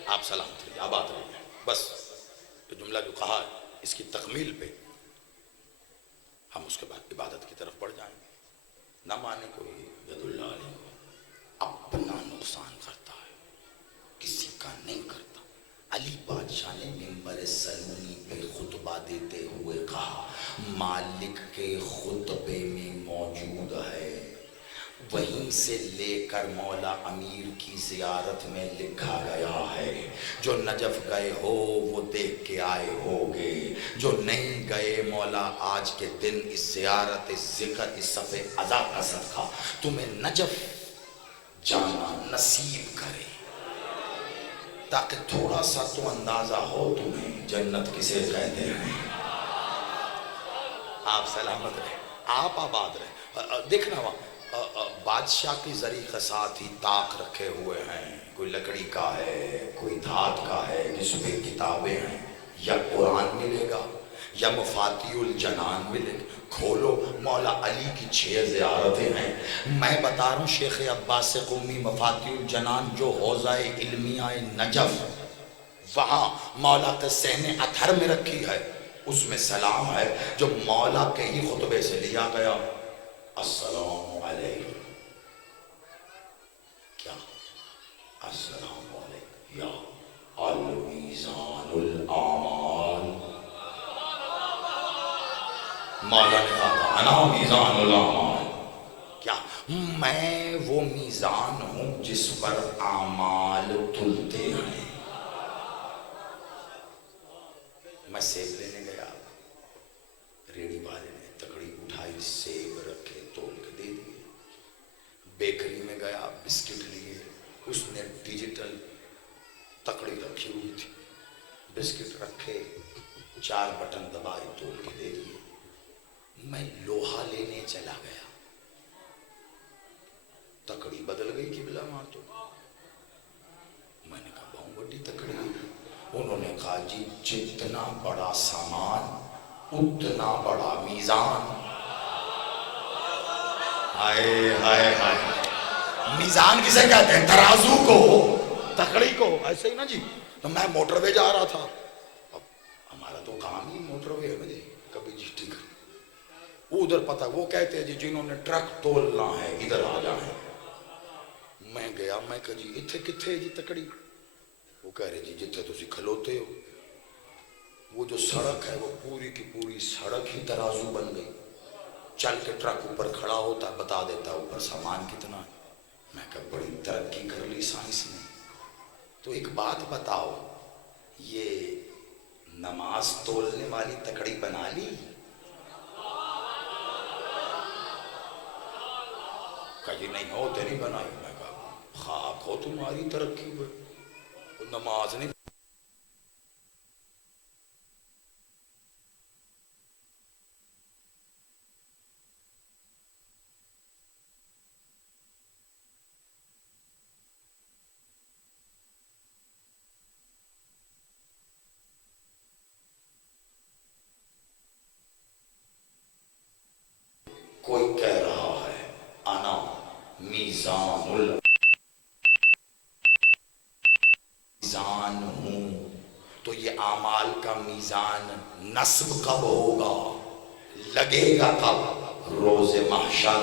آپ سلامت رہیے، آباد رہیے، بس یہ جملہ جو کہا ہے اس کی تکمیل پہ ہم اس کے بعد عبادت کی طرف بڑھ جائیں گے. نہ مانے کوئی ید اللہ علیہ اپنا نقصان کرتا ہے، کسی کا نہیں کرتا. علی بادشاہ نے منبر سلونی پہ خطبہ دیتے ہوئے کہا مالک کے خطبے میں موجود ہے، وہیں سے لے کر مولا امیر کی زیارت میں لکھا گیا ہے، جو نجف گئے ہو وہ دیکھ کے آئے ہوگے، جو نہیں گئے مولا آج کے دن اس زیارت اس ذکر اس صفحے عزا کا صدقہ تمہیں نجف جانا نصیب کرے، تاکہ تھوڑا سا تو اندازہ ہو تمہیں جنت کسے کہتے ہیں. آپ سلامت رہے، آپ آباد رہے. دیکھنا وہاں بادشاہ کی ذریعے ساتھ ہی طاق رکھے ہوئے ہیں، کوئی لکڑی کا ہے، کوئی دھات کا ہے جس پہ کتابیں ہیں، یا قرآن ملے گا یا مفاتیح الجنان ملے گا. کھولو، مولا علی کی 6 زیارتیں ہیں. میں بتا رہا ہوں شیخ عباس قومی مفاتیح الجنان جو حوزہ علمیہ نجف وہاں مولا کے صحن اطہر میں رکھی ہے، اس میں سلام ہے جو مولا کے ہی خطبے سے لیا گیا. السلام علیکم، کیا السلام علیکم یا المیزان الاعمال. مولا نے کہا انا میزان الاعمال، کیا میں وہ میزان ہوں جس پر اعمال تلتے ہیں. میں سیب لینے گیا، ریڑھی والے نے تکڑی اٹھائی، سیب رکھے توڑ کے دے دیے. بیکری میں گیا، بسکٹ لیے، اس نے ڈیجیٹل تکڑی رکھی ہوئی تھی، بسکٹ رکھے، 4 بٹن دبائے توڑ کے دے دیے. میں لوہا لینے چلا گیا، تکڑی بدل گئی قبلہ وہاں تو. میں نے کہا بہت بڑی تکڑی. انہوں نے کہا جی جتنا بڑا سامان اتنا بڑا میزان. ہائے ہائے ہائے، میزان کسے کہتے ہیں؟ ترازو کو، تکڑی کو. ایسے ہی نا جی. تو میں موٹر وے جا رہا تھا، اب ہمارا تو کام ہی موٹر وے ہے نا جی، کبھی جسٹی کا ادھر پتہ وہ کہتے ہیں جی جنہوں نے ٹرک تولنا ہے ادھر آ جائیں. میں گیا، میں کہا جی اتھے کتھے جی تکڑی؟ وہ کہہ رہے جی جتھے تسی کھلوتے ہو. وہ جو سڑک ہے وہ پوری کی پوری سڑک ہی ترازو بن گئی. چل کے ٹرک اوپر کھڑا ہوتا ہے، بتا دیتا اوپر سامان کتنا ہے. میں کہا بڑی ترقی کر لی سائنس نے. تو ایک بات بتاؤ، یہ نماز تولنے والی تکڑی بنا لی؟ کہیں نہیں ہوتے نہیں بنائی. میں کہا خاک ہو تمہاری ترقی ہوئے، وہ نماز نہیں. کوئی کہہ رہا ہے انا میزان میزان ہوں، تو یہ اعمال کا میزان نصب کب ہوگا، لگے گا کب؟ روز محشر.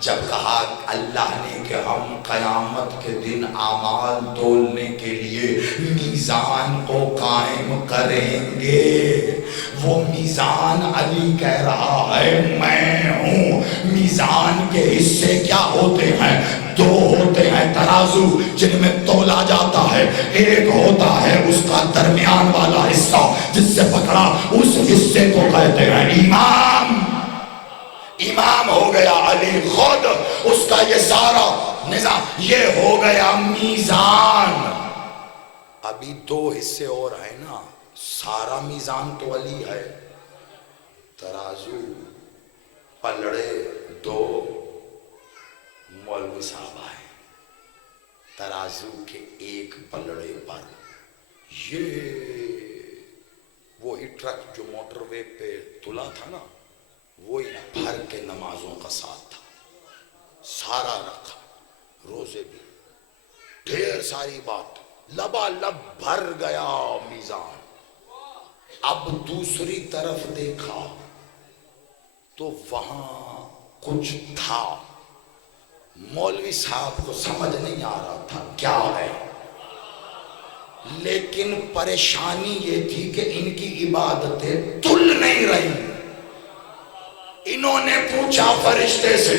جب کہا اللہ نے کہ ہم قیامت کے دن اعمال تولنے کے لیے میزان کو قائم کریں گے، وہ میزان علی کہہ رہا ہے میں ہوں. میزان کے حصے کیا ہوتے ہیں؟ 2 ہوتے ہیں ترازو جن میں تولا جاتا ہے. ایک ہوتا ہے اس کا درمیان والا حصہ جس سے پکڑا، اس حصے کو کہتے ہیں ایمان. امام ہو گیا علی خود، اس کا یہ سارا نظام یہ ہو گیا میزان. ابھی 2 حصے اور ہیں نا، سارا میزان تو علی ہے. ترازو پلڑے 2 مولوی صاحب آئے، ترازو کے ایک پلڑے پر یہ وہی ٹرک جو موٹر وے پہ تلا تھا نا، وہی بھر کے نمازوں کا ساتھ تھا، سارا رکھا، روزے بھی، ڈھیر ساری بات، لبا لب بھر گیا میزان. اب دوسری طرف دیکھا تو وہاں کچھ تھا، مولوی صاحب کو سمجھ نہیں آ رہا تھا کیا ہے، لیکن پریشانی یہ تھی کہ ان کی عبادتیں تل نہیں رہی۔ انہوں نے پوچھا فرشتے سے،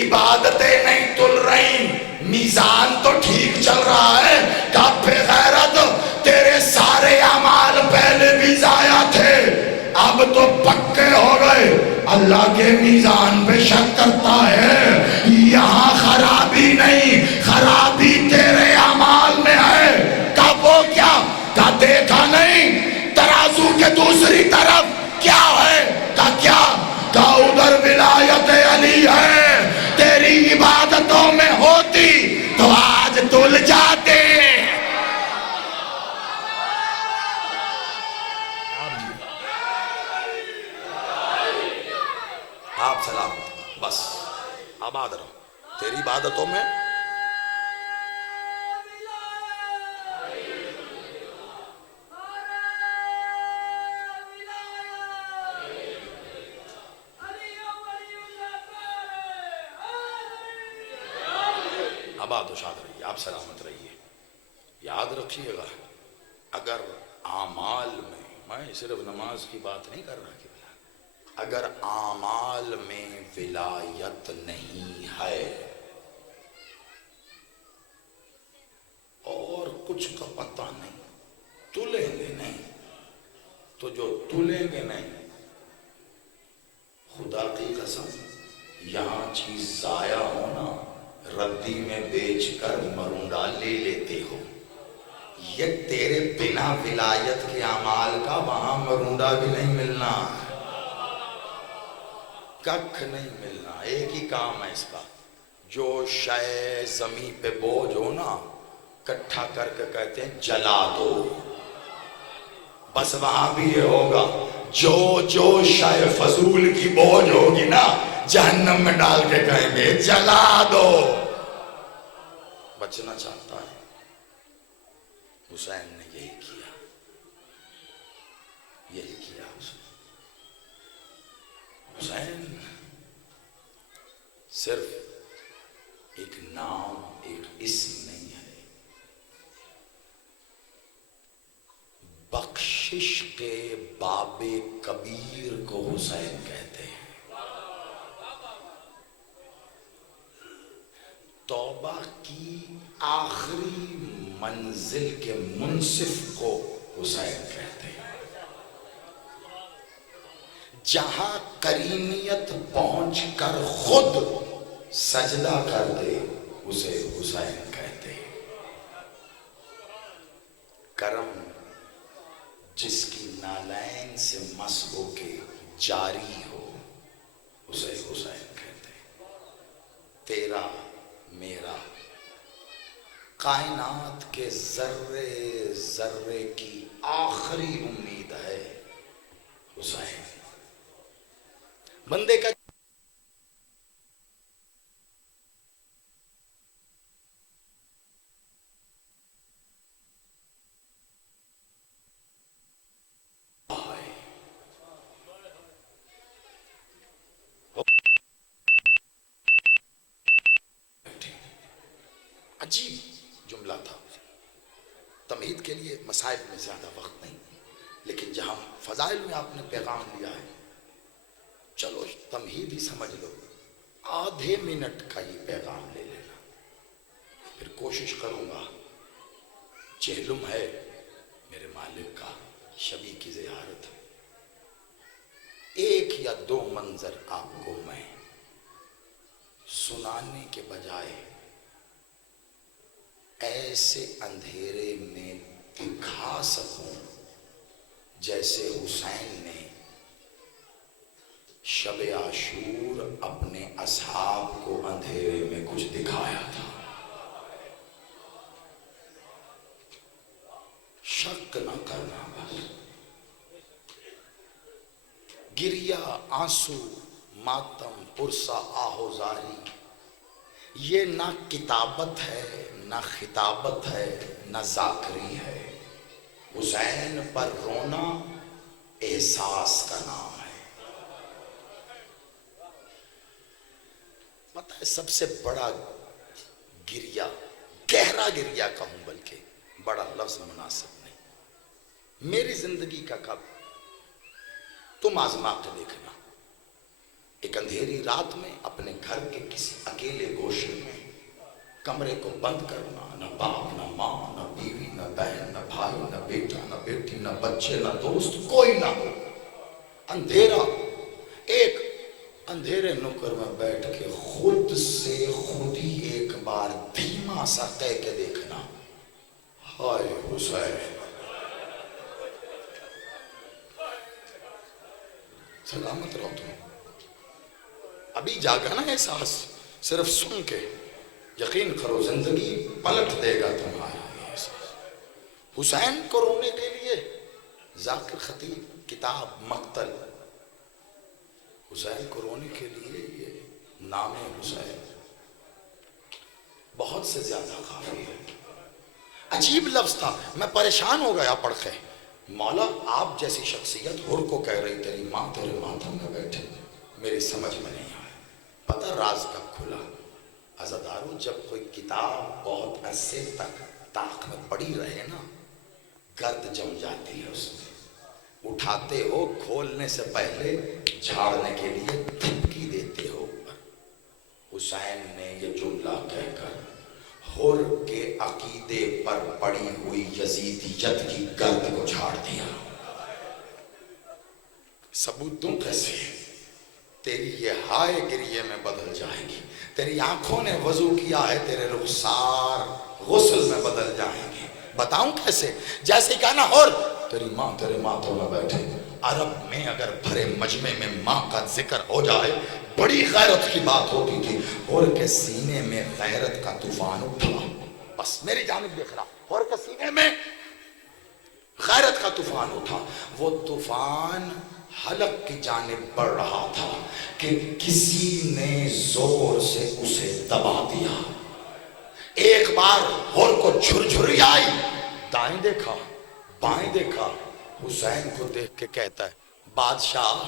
عبادتیں نہیں تل رہی، میزان تو ٹھیک چل رہا ہے؟ کہا بے غیرت، تیرے سارے اعمال پہلے بھی ضائع تھے، اب تو پکے ہو گئے، اللہ کے میزان پہ شک کرتا ہے، یہاں خرابی نہیں، خرابی تیرے اعمال میں ہے۔ کب وہ کیا؟ کہا دیکھا نہیں ترازو کے دوسری طرف کیا ہے؟ کہا کیا؟ کہا ادھر ولایت علی ہے، تیری عبادتوں میں ہوتی تو آج تل جاتے۔ آپ سلام، بس آباد رہو تیری عبادتوں میں۔ آباد و شاد رہیے، آپ سلامت رہیے۔ یاد رکھیے گا، اگر اعمال میں صرف نماز کی بات نہیں کر رہا کہ اگر اعمال میں ولایت نہیں ہے اور کچھ کا پتہ نہیں، تلیں گے نہیں، تو جو تلیں گے نہیں، خدا کی قسم یہاں چیز ضائع ہونا، ردی میں بیچ کر مرونڈا لے لیتے ہو۔ یہ تیرے بنا ولایت کے اعمال کا وہاں مرونڈا بھی نہیں ملنا، ککھ نہیں ملنا۔ ایک ہی کام ہے اس کا، جو شے زمین پہ بوجھ ہو نا، کٹھا کر کے کہتے ہیں جلا دو، بس وہاں بھی یہ ہوگا، جو شے فضول کی بوجھ ہوگی نا، جہنم میں ڈال کے کہیں گے جلا دو۔ بچنا چاہتا ہے، حسین نے یہی کیا، یہی کیا حسین صرف ایک نام، ایک اسم نہیں ہے، بخشش کے باب کبیر کو حسین کہتے ہیں، توبہ کی آخری منزل کے منصف کو حسین کہتے ہیں، جہاں کرینیت پہنچ کر خود سجدہ کر دے اسے حسین کہتے ہیں، کرم جس کی نالین سے مس ہو کے جاری ہو اسے حسین کہتے ہیں، تیرا میرا کائنات کے ذرے ذرے کی آخری امید ہے حسین، بندے کا عجیب جملہ تھا، تمہید کے لیے مسائل میں زیادہ وقت نہیں، لیکن جہاں فضائل میں آپ نے پیغام لیا ہے، چلو تمہید ہی سمجھ لو، آدھے منٹ کا یہ پیغام لے لینا، پھر کوشش کروں گا، چہلم ہے میرے مالک کا، شبی کی زیارت، ایک یا دو منظر آپ کو میں سنانے کے بجائے ایسے اندھیرے میں دکھا سکوں جیسے حسین نے شب عاشور اپنے اصحاب کو اندھیرے میں کچھ دکھایا تھا۔ شک نہ کرنا، بس گریا، آنسو، ماتم، پرسا، آہوزاری، یہ نہ کتابت ہے، نہ خطابت ہے، نہ ذاکری ہے۔ حسین پر رونا احساس کا نام ہے. پتہ ہے سب سے بڑا گریا، گہرا گریا کہوں بلکہ، بڑا لفظ مناسب نہیں، میری زندگی کا کب، تم آزما کے دیکھنا، ایک اندھیری رات میں اپنے گھر کے کسی اکیلے گوشے میں کمرے کو بند کرنا، نہ باپ نہ ماں نہ بیوی نہ بہن نہ بھائی نہ بیٹا نہ بیٹی نہ بچے نہ دوست، کوئی نہ ہو، اندھیرا، ایک اندھیرے نکر میں بیٹھ کے خود سے خود ہی ایک بار دھیما سا کہہ کے دیکھنا، ہائے حسین. سلامت رہو تم. ابھی جاگا نا احساس، صرف سن کے یقین کرو زندگی پلٹ دے گا تمہارا یہ احساس. حسین کو رونے کے لیے ذاکر خطیب کتاب مقتل، حسین کو رونے کے لیے یہ نام حسین بہت سے زیادہ کافی ہے. عجیب لفظ تھا، میں پریشان ہو گیا پڑھ کے. مولا آپ جیسی شخصیت ہر کو کہہ رہی تیری ماں تیرے ماتھے میں بیٹھے، میری سمجھ میں نہیں آیا. پتہ راز کب کھلا؟ عزادارو جب کوئی کتاب بہت عرصے تک طاق میں پڑی رہے نا، گرد جم جاتی ہے اس میں، اٹھاتے ہو کھولنے سے پہلے جھاڑنے کے لیے دھپکی دیتے ہو. حسین نے یہ جملہ کہہ کر ہر کے عقیدے پر پڑی ہوئی یزیدیت کی گرد کو جھاڑ دیا. ثبوت دوں کیسے؟ تیری یہ ہائے گریے میں بدل جائے گی، تیری آنکھوں نے وضو کیا ہے تیرے رخسار غسل میں بدل جائیں گے. بتاؤں کیسے؟ جیسے کہنا اور تیری ماں تیرے ماتھوں میں بیٹھے. عرب میں اگر بھرے مجمع میں ماں کا ذکر ہو جائے بڑی غیرت کی بات ہوتی تھی. اور کے سینے میں غیرت کا طوفان اٹھا، بس میری جانب دیکھ رہا، اور کے سینے میں غیرت کا طوفان اٹھا. وہ طوفان حلق کی جانب بڑھ رہا تھا کہ کسی نے زور سے اسے دبا دیا. ایک بار ہور کو جھرجھری آئی، دائیں دیکھا بائیں دیکھا، حسین کو دیکھ کے کہتا ہے بادشاہ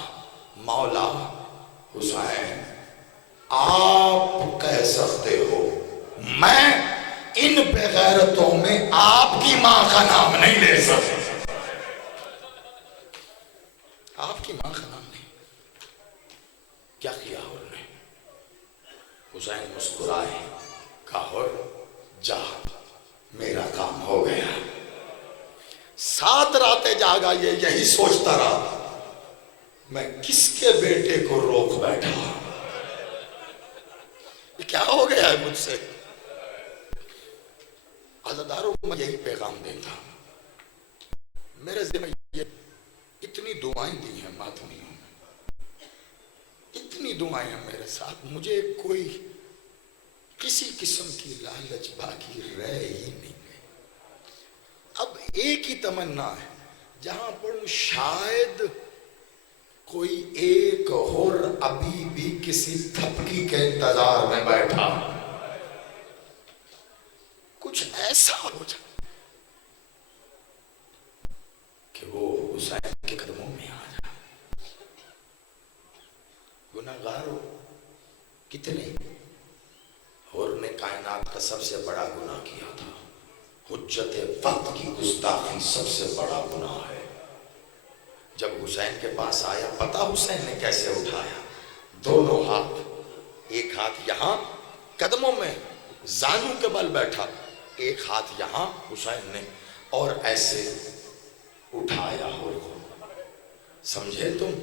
مولا حسین آپ کہہ سکتے ہو، میں ان بغیرتوں میں آپ کی ماں کا نام نہیں لے سکتا. آپ کی ماں کا نام نہیں. کیا کیا ہور نے؟ حسین مسکرائے، کہا ہور جا میرا کام ہو گیا. 7 راتیں جاگا یہ یہی سوچتا رہا میں کس کے بیٹے کو روک بیٹھا، کیا ہو گیا ہے مجھ سے. عزاداروں میں یہی پیغام دیتا، میرے ذمہ یہ اتنی دعائیں دی ہیں ماتمیوں میں، اتنی دعائیں ہیں میرے ساتھ، مجھے کوئی کسی قسم کی لالچ باقی رہ ہی نہیں گئی. اب ایک ہی تمنا ہے، جہاں پڑھوں شاید کوئی ایک اور ابھی بھی کسی تھپکی کے انتظار میں بیٹھا، کچھ ایسا ہو جائے کہ وہ حسین کے قدموں میں آ جائے. گناہگاروں کتنے، اور نے کائنات کا سب سے بڑا گناہ کیا تھا. حجت وقت کی گستاخی سب سے بڑا گناہ ہے. جب حسین کے پاس آیا، پتہ حسین نے کیسے اٹھایا؟ دونوں ہاتھ، ایک ہاتھ یہاں قدموں میں زانوں کے بل بیٹھا، ایک ہاتھ یہاں حسین نے، اور ایسے اٹھایا ہو. سمجھے تم؟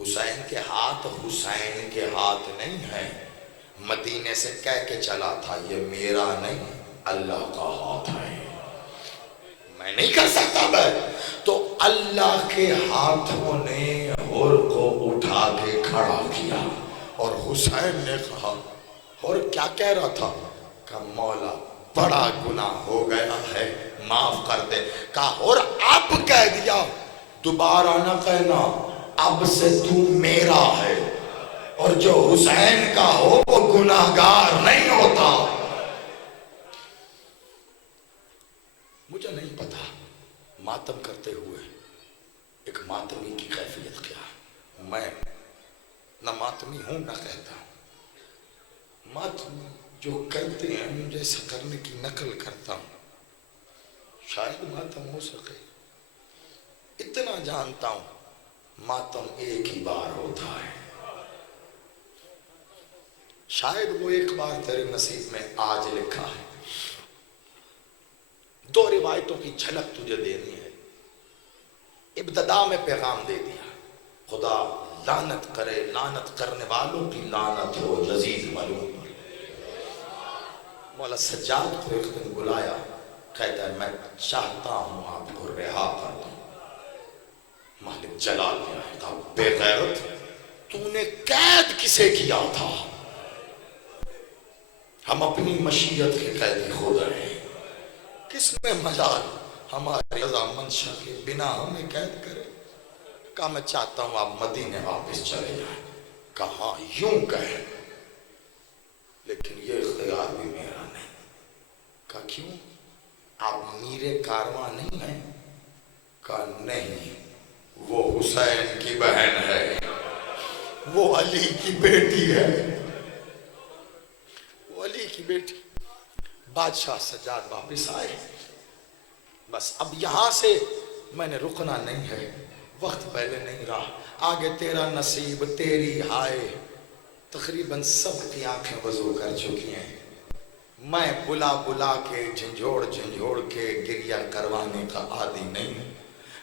حسین کے ہاتھ حسین کے ہاتھ نہیں ہیں. مدینے سے کہہ کے چلا تھا یہ میرا نہیں اللہ کا ہاتھ ہے، میں نہیں کر سکتا. میں تو اللہ کے ہاتھوں نے ہور کو اٹھا کے کھڑا کیا، اور حسین نے کہا، اور کیا کہہ رہا تھا؟ کہ مولا بڑا گناہ ہو گیا ہے معاف کر دے. کہا اور اب کہہ دیا دوبارہ نہ کہنا، اب سے تو میرا ہے، اور جو حسین کا ہو وہ گناہگار نہیں ہوتا. مجھے نہیں پتا ماتم کرتے ہوئے ایک ماتمی کی کیفیت کیا ہے؟ میں نہ ماتمی ہوں نہ کہتا ہوں، ماتمی جو کرتے ہیں جیسا کرنے کی نقل کرتا ہوں، شاید ماتم ہو سکے۔ اتنا جانتا ہوں ماتم ایک ہی بار ہوتا ہے، شاید وہ ایک بار تیرے نصیب میں آج لکھا ہے۔ دو روایتوں کی جھلک تجھے دینی ہے۔ ابتدا میں پیغام دے دیا، خدا لعنت کرے لعنت کرنے والوں کی لعنت ہو یزید ملعون پر۔ مولا سجاد کو ایک دن بلایا، کہتا ہے میں چاہتا ہوں آپ کو رہا کر دوں۔ مالک جلال نے کہا بے غیرت، تو نے قید کسے کیا تھا؟ ہم اپنی مشیت کے قیدی خود ہیں، کس میں مجال ہماری رضا منشا کے بنا ہمیں قید کرے؟ کہا میں چاہتا ہوں آپ مدینے واپس چلے جائیں۔ کہا یوں کہے، لیکن یہ اختیار بھی میرا نہیں۔ کہا کیوں؟ آپ میرے کارواں نہیں ہیں؟ کہا نہیں، وہ حسین کی بہن ہے، وہ علی کی بیٹی ہے، وہ علی کی بیٹی۔ بادشاہ سجاد واپس آئے، بس اب یہاں سے میں نے رکنا نہیں ہے، وقت پہلے نہیں رہا، آگے تیرا نصیب تیری ہائے۔ تقریباً سب کی آنکھیں وضو کر چکی ہیں، میں بلا بلا کے جھنجھوڑ جھنجھوڑ کے گریہ کروانے کا عادی نہیں ہوں۔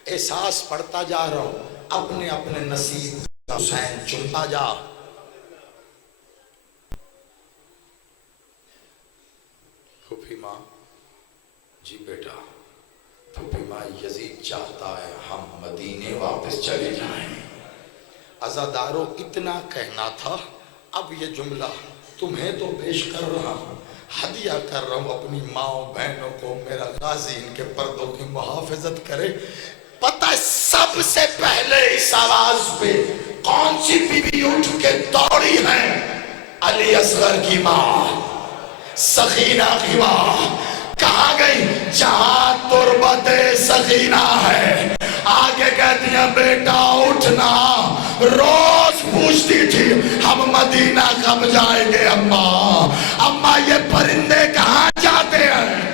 احساس پڑتا جا رہا ہوں، اپنے اپنے نصیب کا حسین چنتا جا۔ پھوپھی ماں، جی بیٹا، پھوپھی ماں یزید چاہتا ہے ہم مدینے واپس چلے جائیں۔ عزادارو اتنا کہنا تھا، اب یہ جملہ تمہیں تو پیش کر رہا ہوں، ہدیہ کر رہا ہوں اپنی ماں و بہنوں کو، میرا غازی ان کے پردوں کی محافظت کرے۔ پتہ سب سے پہلے اس آواز پہ کون سی بیوی اٹھ کے دوڑی ہے؟ علی اصغر کی ماں، سخینہ کی ماں۔ کہاں گئی؟ جہاں تربت سخینہ ہے۔ آگے کہتی ہیں بیٹا اٹھنا، روز پوچھتی تھی ہم مدینہ کب جائیں گے اماں، اماں یہ پرندے کہاں جاتے ہیں؟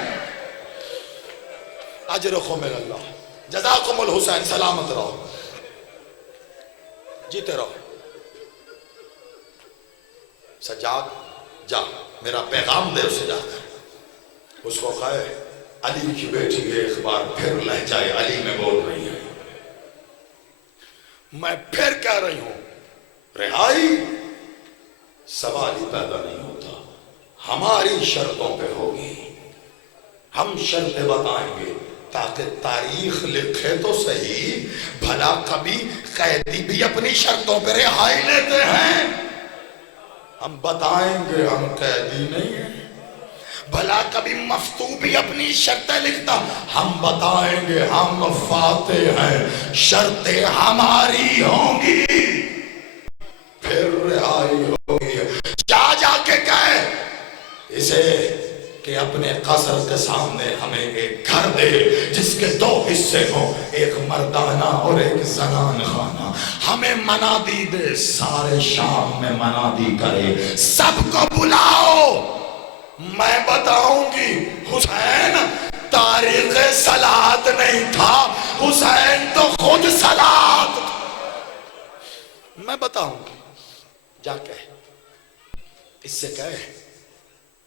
اجرکم اللہ، جزاکم الحسین، سلامت رہو، جیتے رہو۔ سجاد جا، میرا پیغام دے اسے جا کر، اس کو کہے علی کی بیٹی ایک بار پھر لہجائے علی میں بول رہی ہے، میں پھر کہہ رہی ہوں رہائی سوال ہی پیدا نہیں ہوتا، ہماری شرطوں پہ ہوگی، ہم شرطیں بتائیں گے تاکہ تاریخ لکھے تو صحیح، بھلا کبھی قیدی بھی اپنی شرطوں پہ رہائی لیتے ہیں؟ ہم بتائیں گے ہم قیدی نہیں ہیں۔ بھلا کبھی مفتو بھی اپنی شرطیں لکھتا؟ ہم بتائیں گے ہم فاتح ہیں، شرطیں ہماری ہوں گی، پھر رہائی ہوگی۔ جا کے کہے اسے کہ اپنے قصر کے سامنے ہمیں ایک گھر دے جس کے دو حصے ہوں، ایک مردانہ اور ایک زنان خانہ، ہمیں منادی دے، سارے شام میں منادی کرے، سب کو بلاؤ، میں بتاؤں گی حسین تاریخ صلات نہیں تھا، حسین تو خود صلات، میں بتاؤں گی۔ جا کہے، اس سے کہے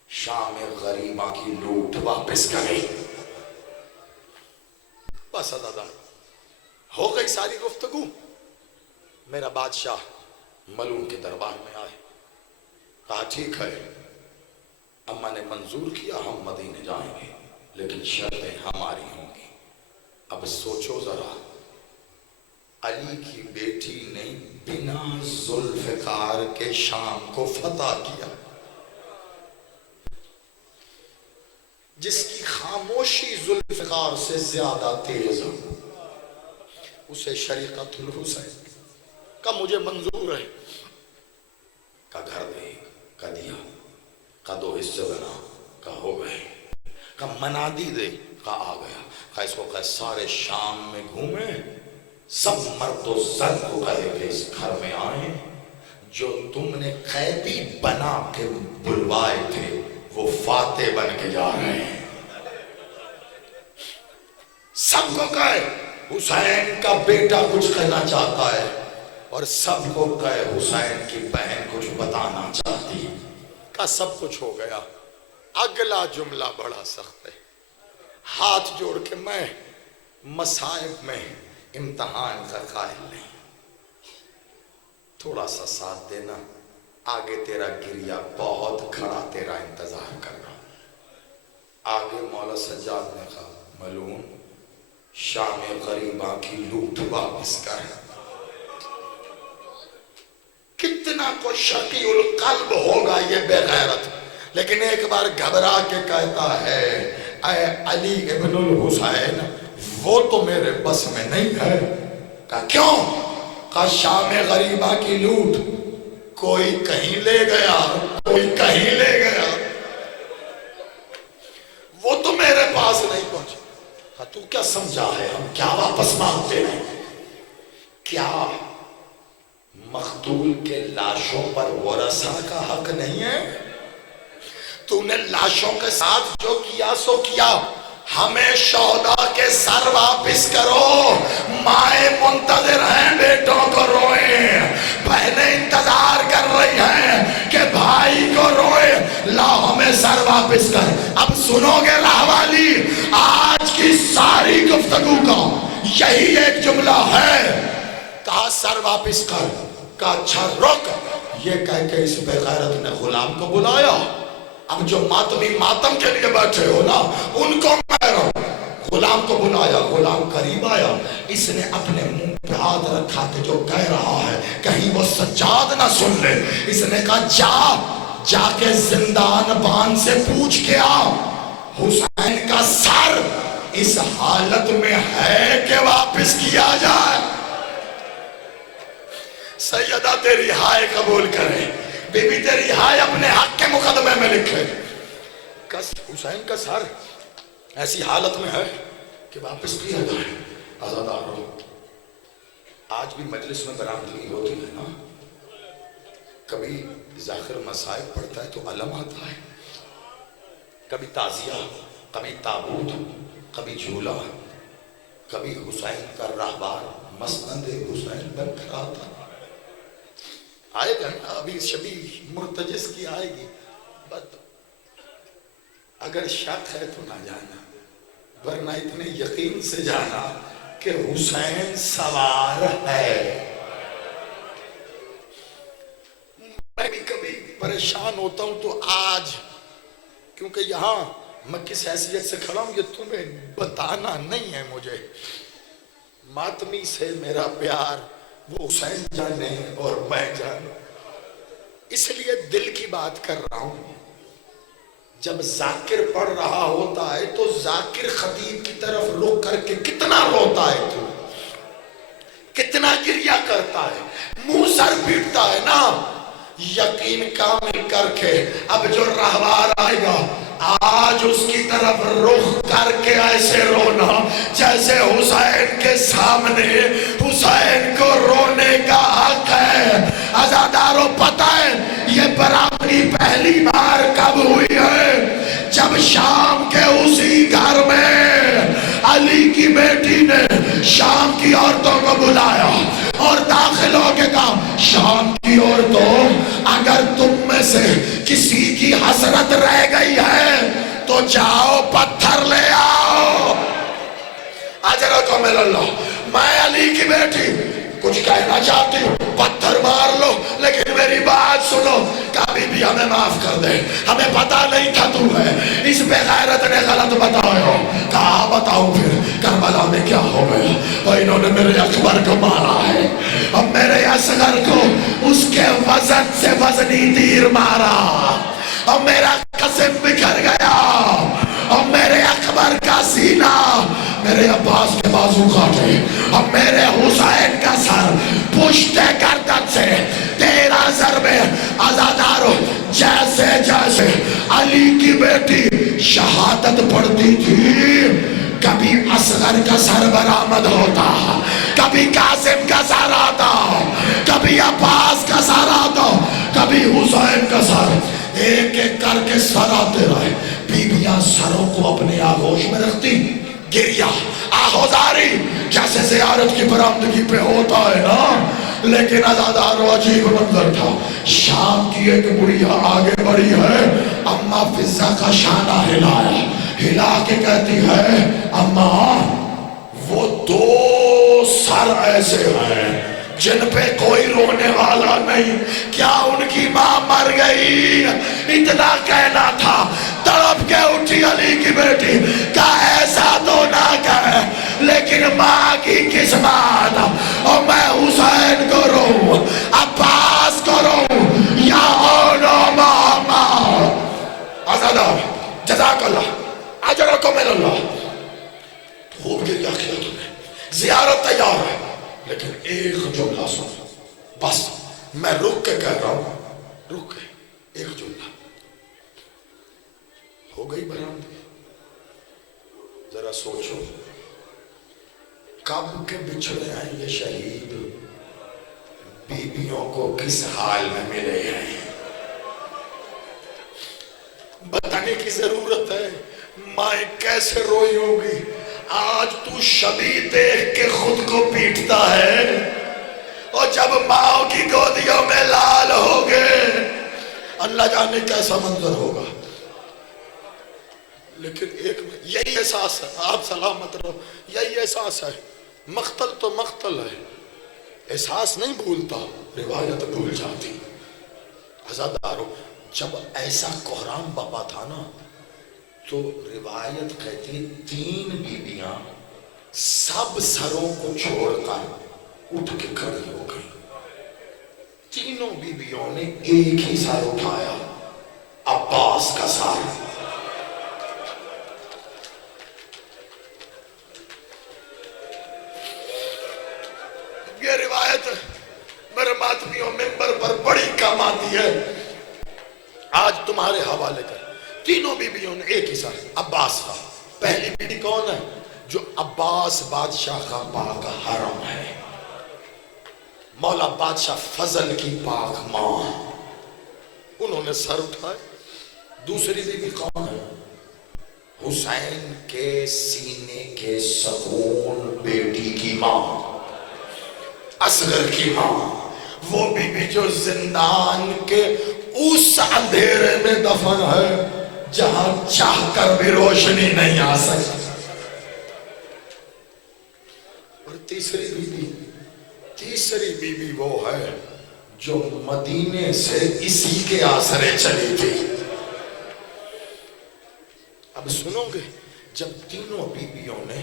شام غریبہ کی لوٹ واپس کرے۔ بس عزادار ہو گئی ساری گفتگو۔ میرا بادشاہ ملعون کے دربار میں آئے، کہا ٹھیک ہے اماں نے منظور کیا، ہم مدینے جائیں گے، لیکن شرطیں ہماری ہوں گی۔ اب سوچو ذرا، علی کی بیٹی نے بنا ذوالفقار کے شام کو فتح کیا، جس کی خاموشی ذوالفقار سے زیادہ تیز ہو، اسے شریقت الحسین کا مجھے منظور ہے، کا گھر دے، کا دیا، کا دو حصے بنا، کا ہو گئے، کا منادی دے، کا آ گیا، کا اس کو کہ سارے شام میں گھومیں، سب مرد و زن کو کہے کہ اس گھر میں آئیں، جو تم نے قیدی بنا کے بلوائے تھے وہ فاتح بن کے جا رہے ہیں۔ سب کو کہے حسین کا بیٹا کچھ کہنا چاہتا ہے، اور سب کو کہے حسین کی بہن کچھ بتانا چاہتی ہے۔ کا سب کچھ ہو گیا۔ اگلا جملہ بڑا سخت ہے۔ ہاتھ جوڑ کے میں مصائب میں امتحان کا قائل نہیں، تھوڑا سا ساتھ دینا، آگے تیرا گریا بہت کھڑا تیرا انتظار کر رہا۔ آگے مولا سجاد نے کہا ملعون شام غریباں کی لوٹ واپس کر۔ کتنا کو شقی القلب ہوگا یہ بے غیرت، لیکن ایک بار گھبرا کے کہتا ہے اے علی ابن الحسین وہ تو میرے بس میں نہیں ہے۔ کہا کیوں؟ کہا شام غریبہ کی لوٹ کوئی کہیں لے گیا، کوئی کہیں لے گیا، وہ تو میرے پاس نہیں پہنچا۔ کہا تو کیا سمجھا ہے ہم کیا واپس مانگتے ہیں؟ کیا مقتول کے لاشوں پر ورثہ کا حق نہیں ہے؟ تو نے لاشوں کے ساتھ جو کیا سو کیا، ہمیں شہداء کے سر واپس کرو۔ مائیں منتظر ہیں بیٹوں کو روئیں، بہنیں انتظار کر رہی ہیں کہ بھائی کو روئے، لا ہمیں سر واپس کر۔ اب سنو گے راہ والی، آج کی ساری گفتگو کا یہی ایک جملہ ہے۔ کہا سر واپس کر، کہا اچھا رک۔ یہ کہہ کے اس بے غیرت نے غلام کو بلایا۔ اب جو ماتمی ماتم کے لیے بیٹھے ہو نا ان کو میں رہا۔ غلام کو بلایا، غلام قریب آیا، اس نے اپنے منہ پہ ہاتھ رکھا کہ جو کہہ رہا ہے کہیں وہ سجاد نہ سن لے۔ اس نے کہا جا کے زندان بان سے پوچھ کے آ، حسین کا سر اس حالت میں ہے کہ واپس کیا جائے۔ سیدہ تیری ہائے قبول کرے، بی بی تیری ہائے اپنے حق کے مقدمے میں لکھے۔ حسین کا سر ایسی حالت میں ہے کہ واپس کیا جائے۔ عزادارو آج بھی مجلس میں برآمدگی ہوتی ہے نا، کبھی ذاکر مصائب پڑھتا ہے تو علم آتا ہے، کبھی تعزیہ، کبھی تابوت، کبھی جھولا، کبھی حسین کا راہبار مسند حسین بن کر آتا۔ آئے گا نا ابھی شبی مرتجس کی آئے گی، بس اگر شک ہے تو نہ جانا، ورنہ اتنے یقین سے جانا کہ حسین سوار ہے۔ میں بھی کبھی پریشان ہوتا ہوں تو آج، کیونکہ یہاں میں کس حیثیت سے کھڑا ہوں یہ تمہیں بتانا نہیں ہے مجھے، ماتمی سے میرا پیار وہ حسین جانے اور میں جانوں، اس لیے دل کی بات کر رہا ہوں۔ جب ذاکر پڑھ رہا ہوتا ہے تو ذاکر خطیب کی طرف رخ کر کے کتنا روتا ہے، تو کتنا گریہ کرتا ہے، منہ سر پیٹتا ہے نا، یقین کامل کر کے اب جو راہبار آئے گا آج اس کی طرف رخ کر کے ایسے رونا جیسے حسین کے سامنے حسین کو رونے کا حق ہے۔ عزادارو پتہ ہے یہ برآمدی پہلی بار کب ہوئی ہے؟ جب شام کے اسی گھر میں علی کی بیٹی نے شام کی عورتوں کو بلایا اور داخل ہو کے کہا شام کی عورتوں اگر تم میں سے کسی کی حسرت رہ گئی ہے تو جاؤ پتھر لے آؤ۔ اجرکم اللہ، میں علی کی بیٹی کچھ کہنا چاہتی ہوں، پتھر مار لو لیکن میری بات سنو، کبھی بھی ہمیں معاف کر دے، ہمیں پتا نہیں تھا تو ہے، اس بے غیرت نے غلط بتایا۔ کہا بتاؤ پھر کربلا میں کیا ہو گیا؟ اور انہوں نے میرے اکبر کو مارا ہے، اب میرے اصغر کو اس کے وزن سے وزنی تیر مارا، اور میرا قسم بکھر گیا، اور میرے اکبر کا سینہ میرے عباس کے بازو کاٹے، اور میرے حسین کا سر پشت گردن سے 13 ضربے۔ عزادارو جیسے جیسے علی کی بیٹی شہادت پڑھتی تھی کبھی اصغر کا سر برآمد ہوتا، کبھی قاسم کا سر آتا، کبھی عباس کا سر آتا، کبھی حسین کا سر، ایک ایک کر کے سر آتے رہے۔ بیویاں سروں کو اپنے آغوش میں رکھتی، گریا آہوزاری جیسے زیارت کی برآمدگی پہ ہوتا ہے نا، لیکن عزادار و عجیب منظر تھا۔ شام کی ایک بڑھیا آگے بڑھی ہے، اماں فضہ کا شانہ ہلایا، ہلا کے کہتی ہے اماں وہ دو سر ایسے ہیں جن پہ کوئی رونے والا نہیں، کیا ان کی ماں مر گئی؟ اتنا کہنا تھا، تڑپ کے اٹھی علی کی بیٹی، کہا ایسا تو نہ کہے، لیکن ماں کی قسمت، اور میں حسین کو رو، عباس کو رو، یا اولو محمد۔ عزادار جزاک اللہ، اجرکم اللہ، خوب گریا کیا تم نے، زیارت تیار ہے، لیکن ایک جملہ سن، بس میں رک کے کہہ رہا ہوں، رک کے ایک جملہ، ہو گئی برآمدگی؟ ذرا سوچو کب کے بچھڑے ہیں یہ شہید، بیویوں کو کس حال میں ملے ہیں، بتانے کی ضرورت ہے مائیں کیسے روئی ہوگی۔ آج تو شبی دیکھ کے خود کو پیٹتا ہے، اور جب ماں کی گودیوں میں لال ہو گئے اللہ جانے کیسا منظر ہوگا۔ لیکن ایک یہی احساس ہے، آپ سلامت رہو، یہی احساس ہے، مقتل تو مقتل ہے، احساس نہیں بھولتا، روایت بھول جاتی۔ عزادارو جب ایسا کوہرام بابا تھا نا، تو روایت کہتی 3 بیویاں سب سروں کو چھوڑ کر اٹھ کے کھڑی ہو گئی، تینوں بیویوں نے ایک ہی سر اٹھایا، عباس کا سر۔ یہ روایت میرے ماتمیوں ممبر پر بڑی کام آتی ہے، آج تمہارے حوالے کر، تینوں بیویوں نے ایک ہی سر، عباس کا۔ پہلی بیوی کون ہے؟ جو عباس بادشاہ کا پاک حرم ہے، مولا بادشاہ فضل کی پاک ماں، انہوں نے سر اٹھائے۔ دوسری بیوی کون ہے؟ حسین کے سینے کے سکون بیٹی کی ماں، اصغر کی ماں، وہ بیوی جو زندان کے اس اندھیرے میں دفن ہے جہاں چاہ کر بھی روشنی نہیں آ سکتی۔ اور تیسری بیوی وہ ہے جو مدینے سے اسی کے آسرے چلی تھی۔ اب سنو گے، جب تینوں بیویوں نے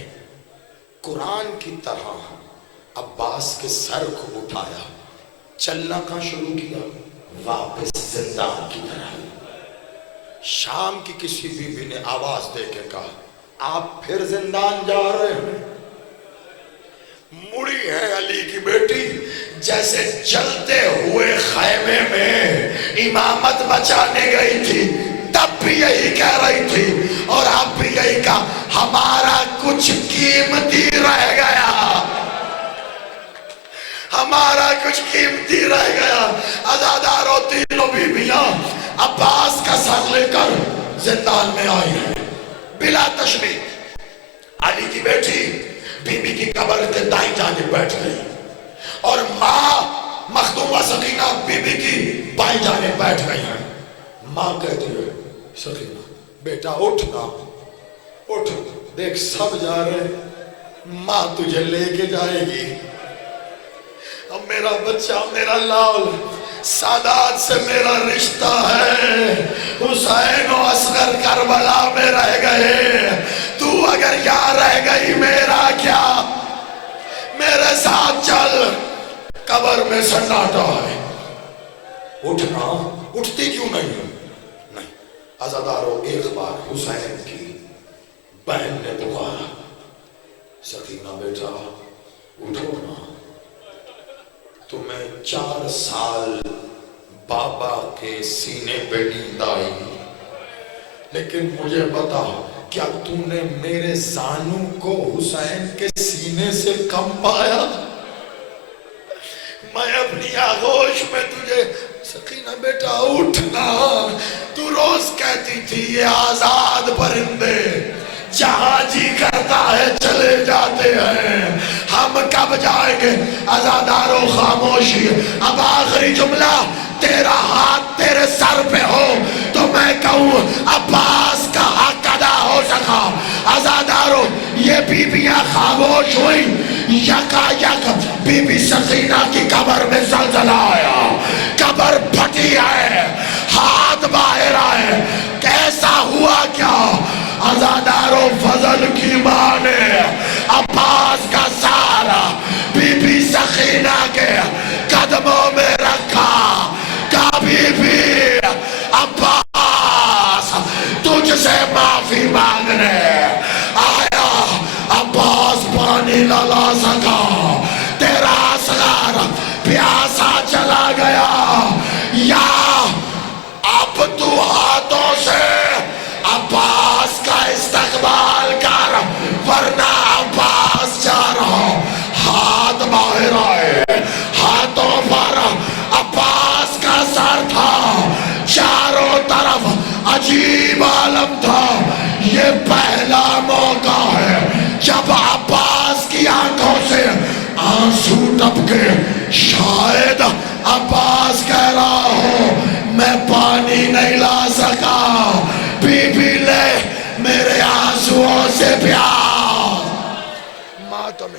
قرآن کی طرح عباس کے سر کو اٹھایا، چلنا کہاں شروع کیا؟ واپس زندان کی طرح۔ شام کی کسی بیوی نے آواز دے کے کہا آپ پھر زندان جا رہے ہیں؟ مڑی ہے علی کی بیٹی، جیسے جلتے ہوئے خیمے میں امامت بچانے گئی تھی، تب بھی یہی کہہ رہی تھی، اور اب بھی یہی کہا ہمارا کچھ قیمتی رہ گیا، ہمارا کچھ قیمتی رہ گیا۔ عزادارو تینوں بیویاں عباس کا سر لے کر زندان میں آئی ہیں بلا تشریف۔ علی کی بیٹی بی بی کی قبر کے دائیں جانب بیٹھ گئی، اور ماں مخدومہ سکینہ بی بی کی بائیں جانب بیٹھ گئی ہیں۔ ماں کہتی ہے سکینہ بیٹا اٹھنا، اٹھ، دیکھ سب جا رہے، ماں تجھے لے کے جائے گی، اب میرا بچہ، میرا لال، سادات سے میرا رشتہ ہے، حسین و اصغر کربلا میں رہ گئے، تو اگر یہاں رہ گئی میرا کیا؟ میرے ساتھ چل۔ قبر میں سناٹا ہے، اٹھنا، اٹھتی کیوں نہیں؟ عزادارو ایک بار حسین کی بہن نے پکارا سکینہ بیٹا اٹھو نا، تمہیں 4 سال بابا کے سینے پہ نیند آئی، لیکن مجھے بتا کیا تو نے میرے زانو کو حسین کے سینے سے کم پایا؟ میں اپنی آغوش میں تجھے سکینہ بیٹا اٹھنا، تو روز کہتی تھی یہ آزاد پرندے جہاں جی کرتا ہے چلے جاتے ہیں، ہم کب جائیں گے؟ عزادارو خاموشی۔ اب آخری جملہ، تیرا ہاتھ تیرے سر پہ ہو تو میں کہوں عباس کا حق ادا ہو سکا۔ عزادارو یہ بیویاں خاموش ہوئی، یکا یک بی بی سکینہ کی قبر میں زلزلہ آیا، قبر پھٹی ہے، ہاتھ باہر آئے۔ کیسا ہوا کیا؟ عزادارو فضل کی ماں نے عباس کا سارا بی بی سکینہ کے قدموں میں رکھا، کبھی بھی عباس تجھ سے معافی مانگنے آیا۔ عباس پانی نہ لا سکا، تیرا اصغر پیاسا چلا گیا، یا اب تو ہاتھوں سے عباس کا استقبال کر، ورنہ عباس جا رہا۔ ہاتھ باہر آئے، ہاتھوں پر عباس کا سر تھا، چاروں طرف عجیب عالم تھا۔ یہ پہلا موقع ہے جب عباس کی آنکھوں سے آنسو ٹپکے۔ شاید عباس کہہ رہا ہو میں پانی نہیں لا سکا، بی بی لے میرے آنسوؤں سے پیار۔ ماتم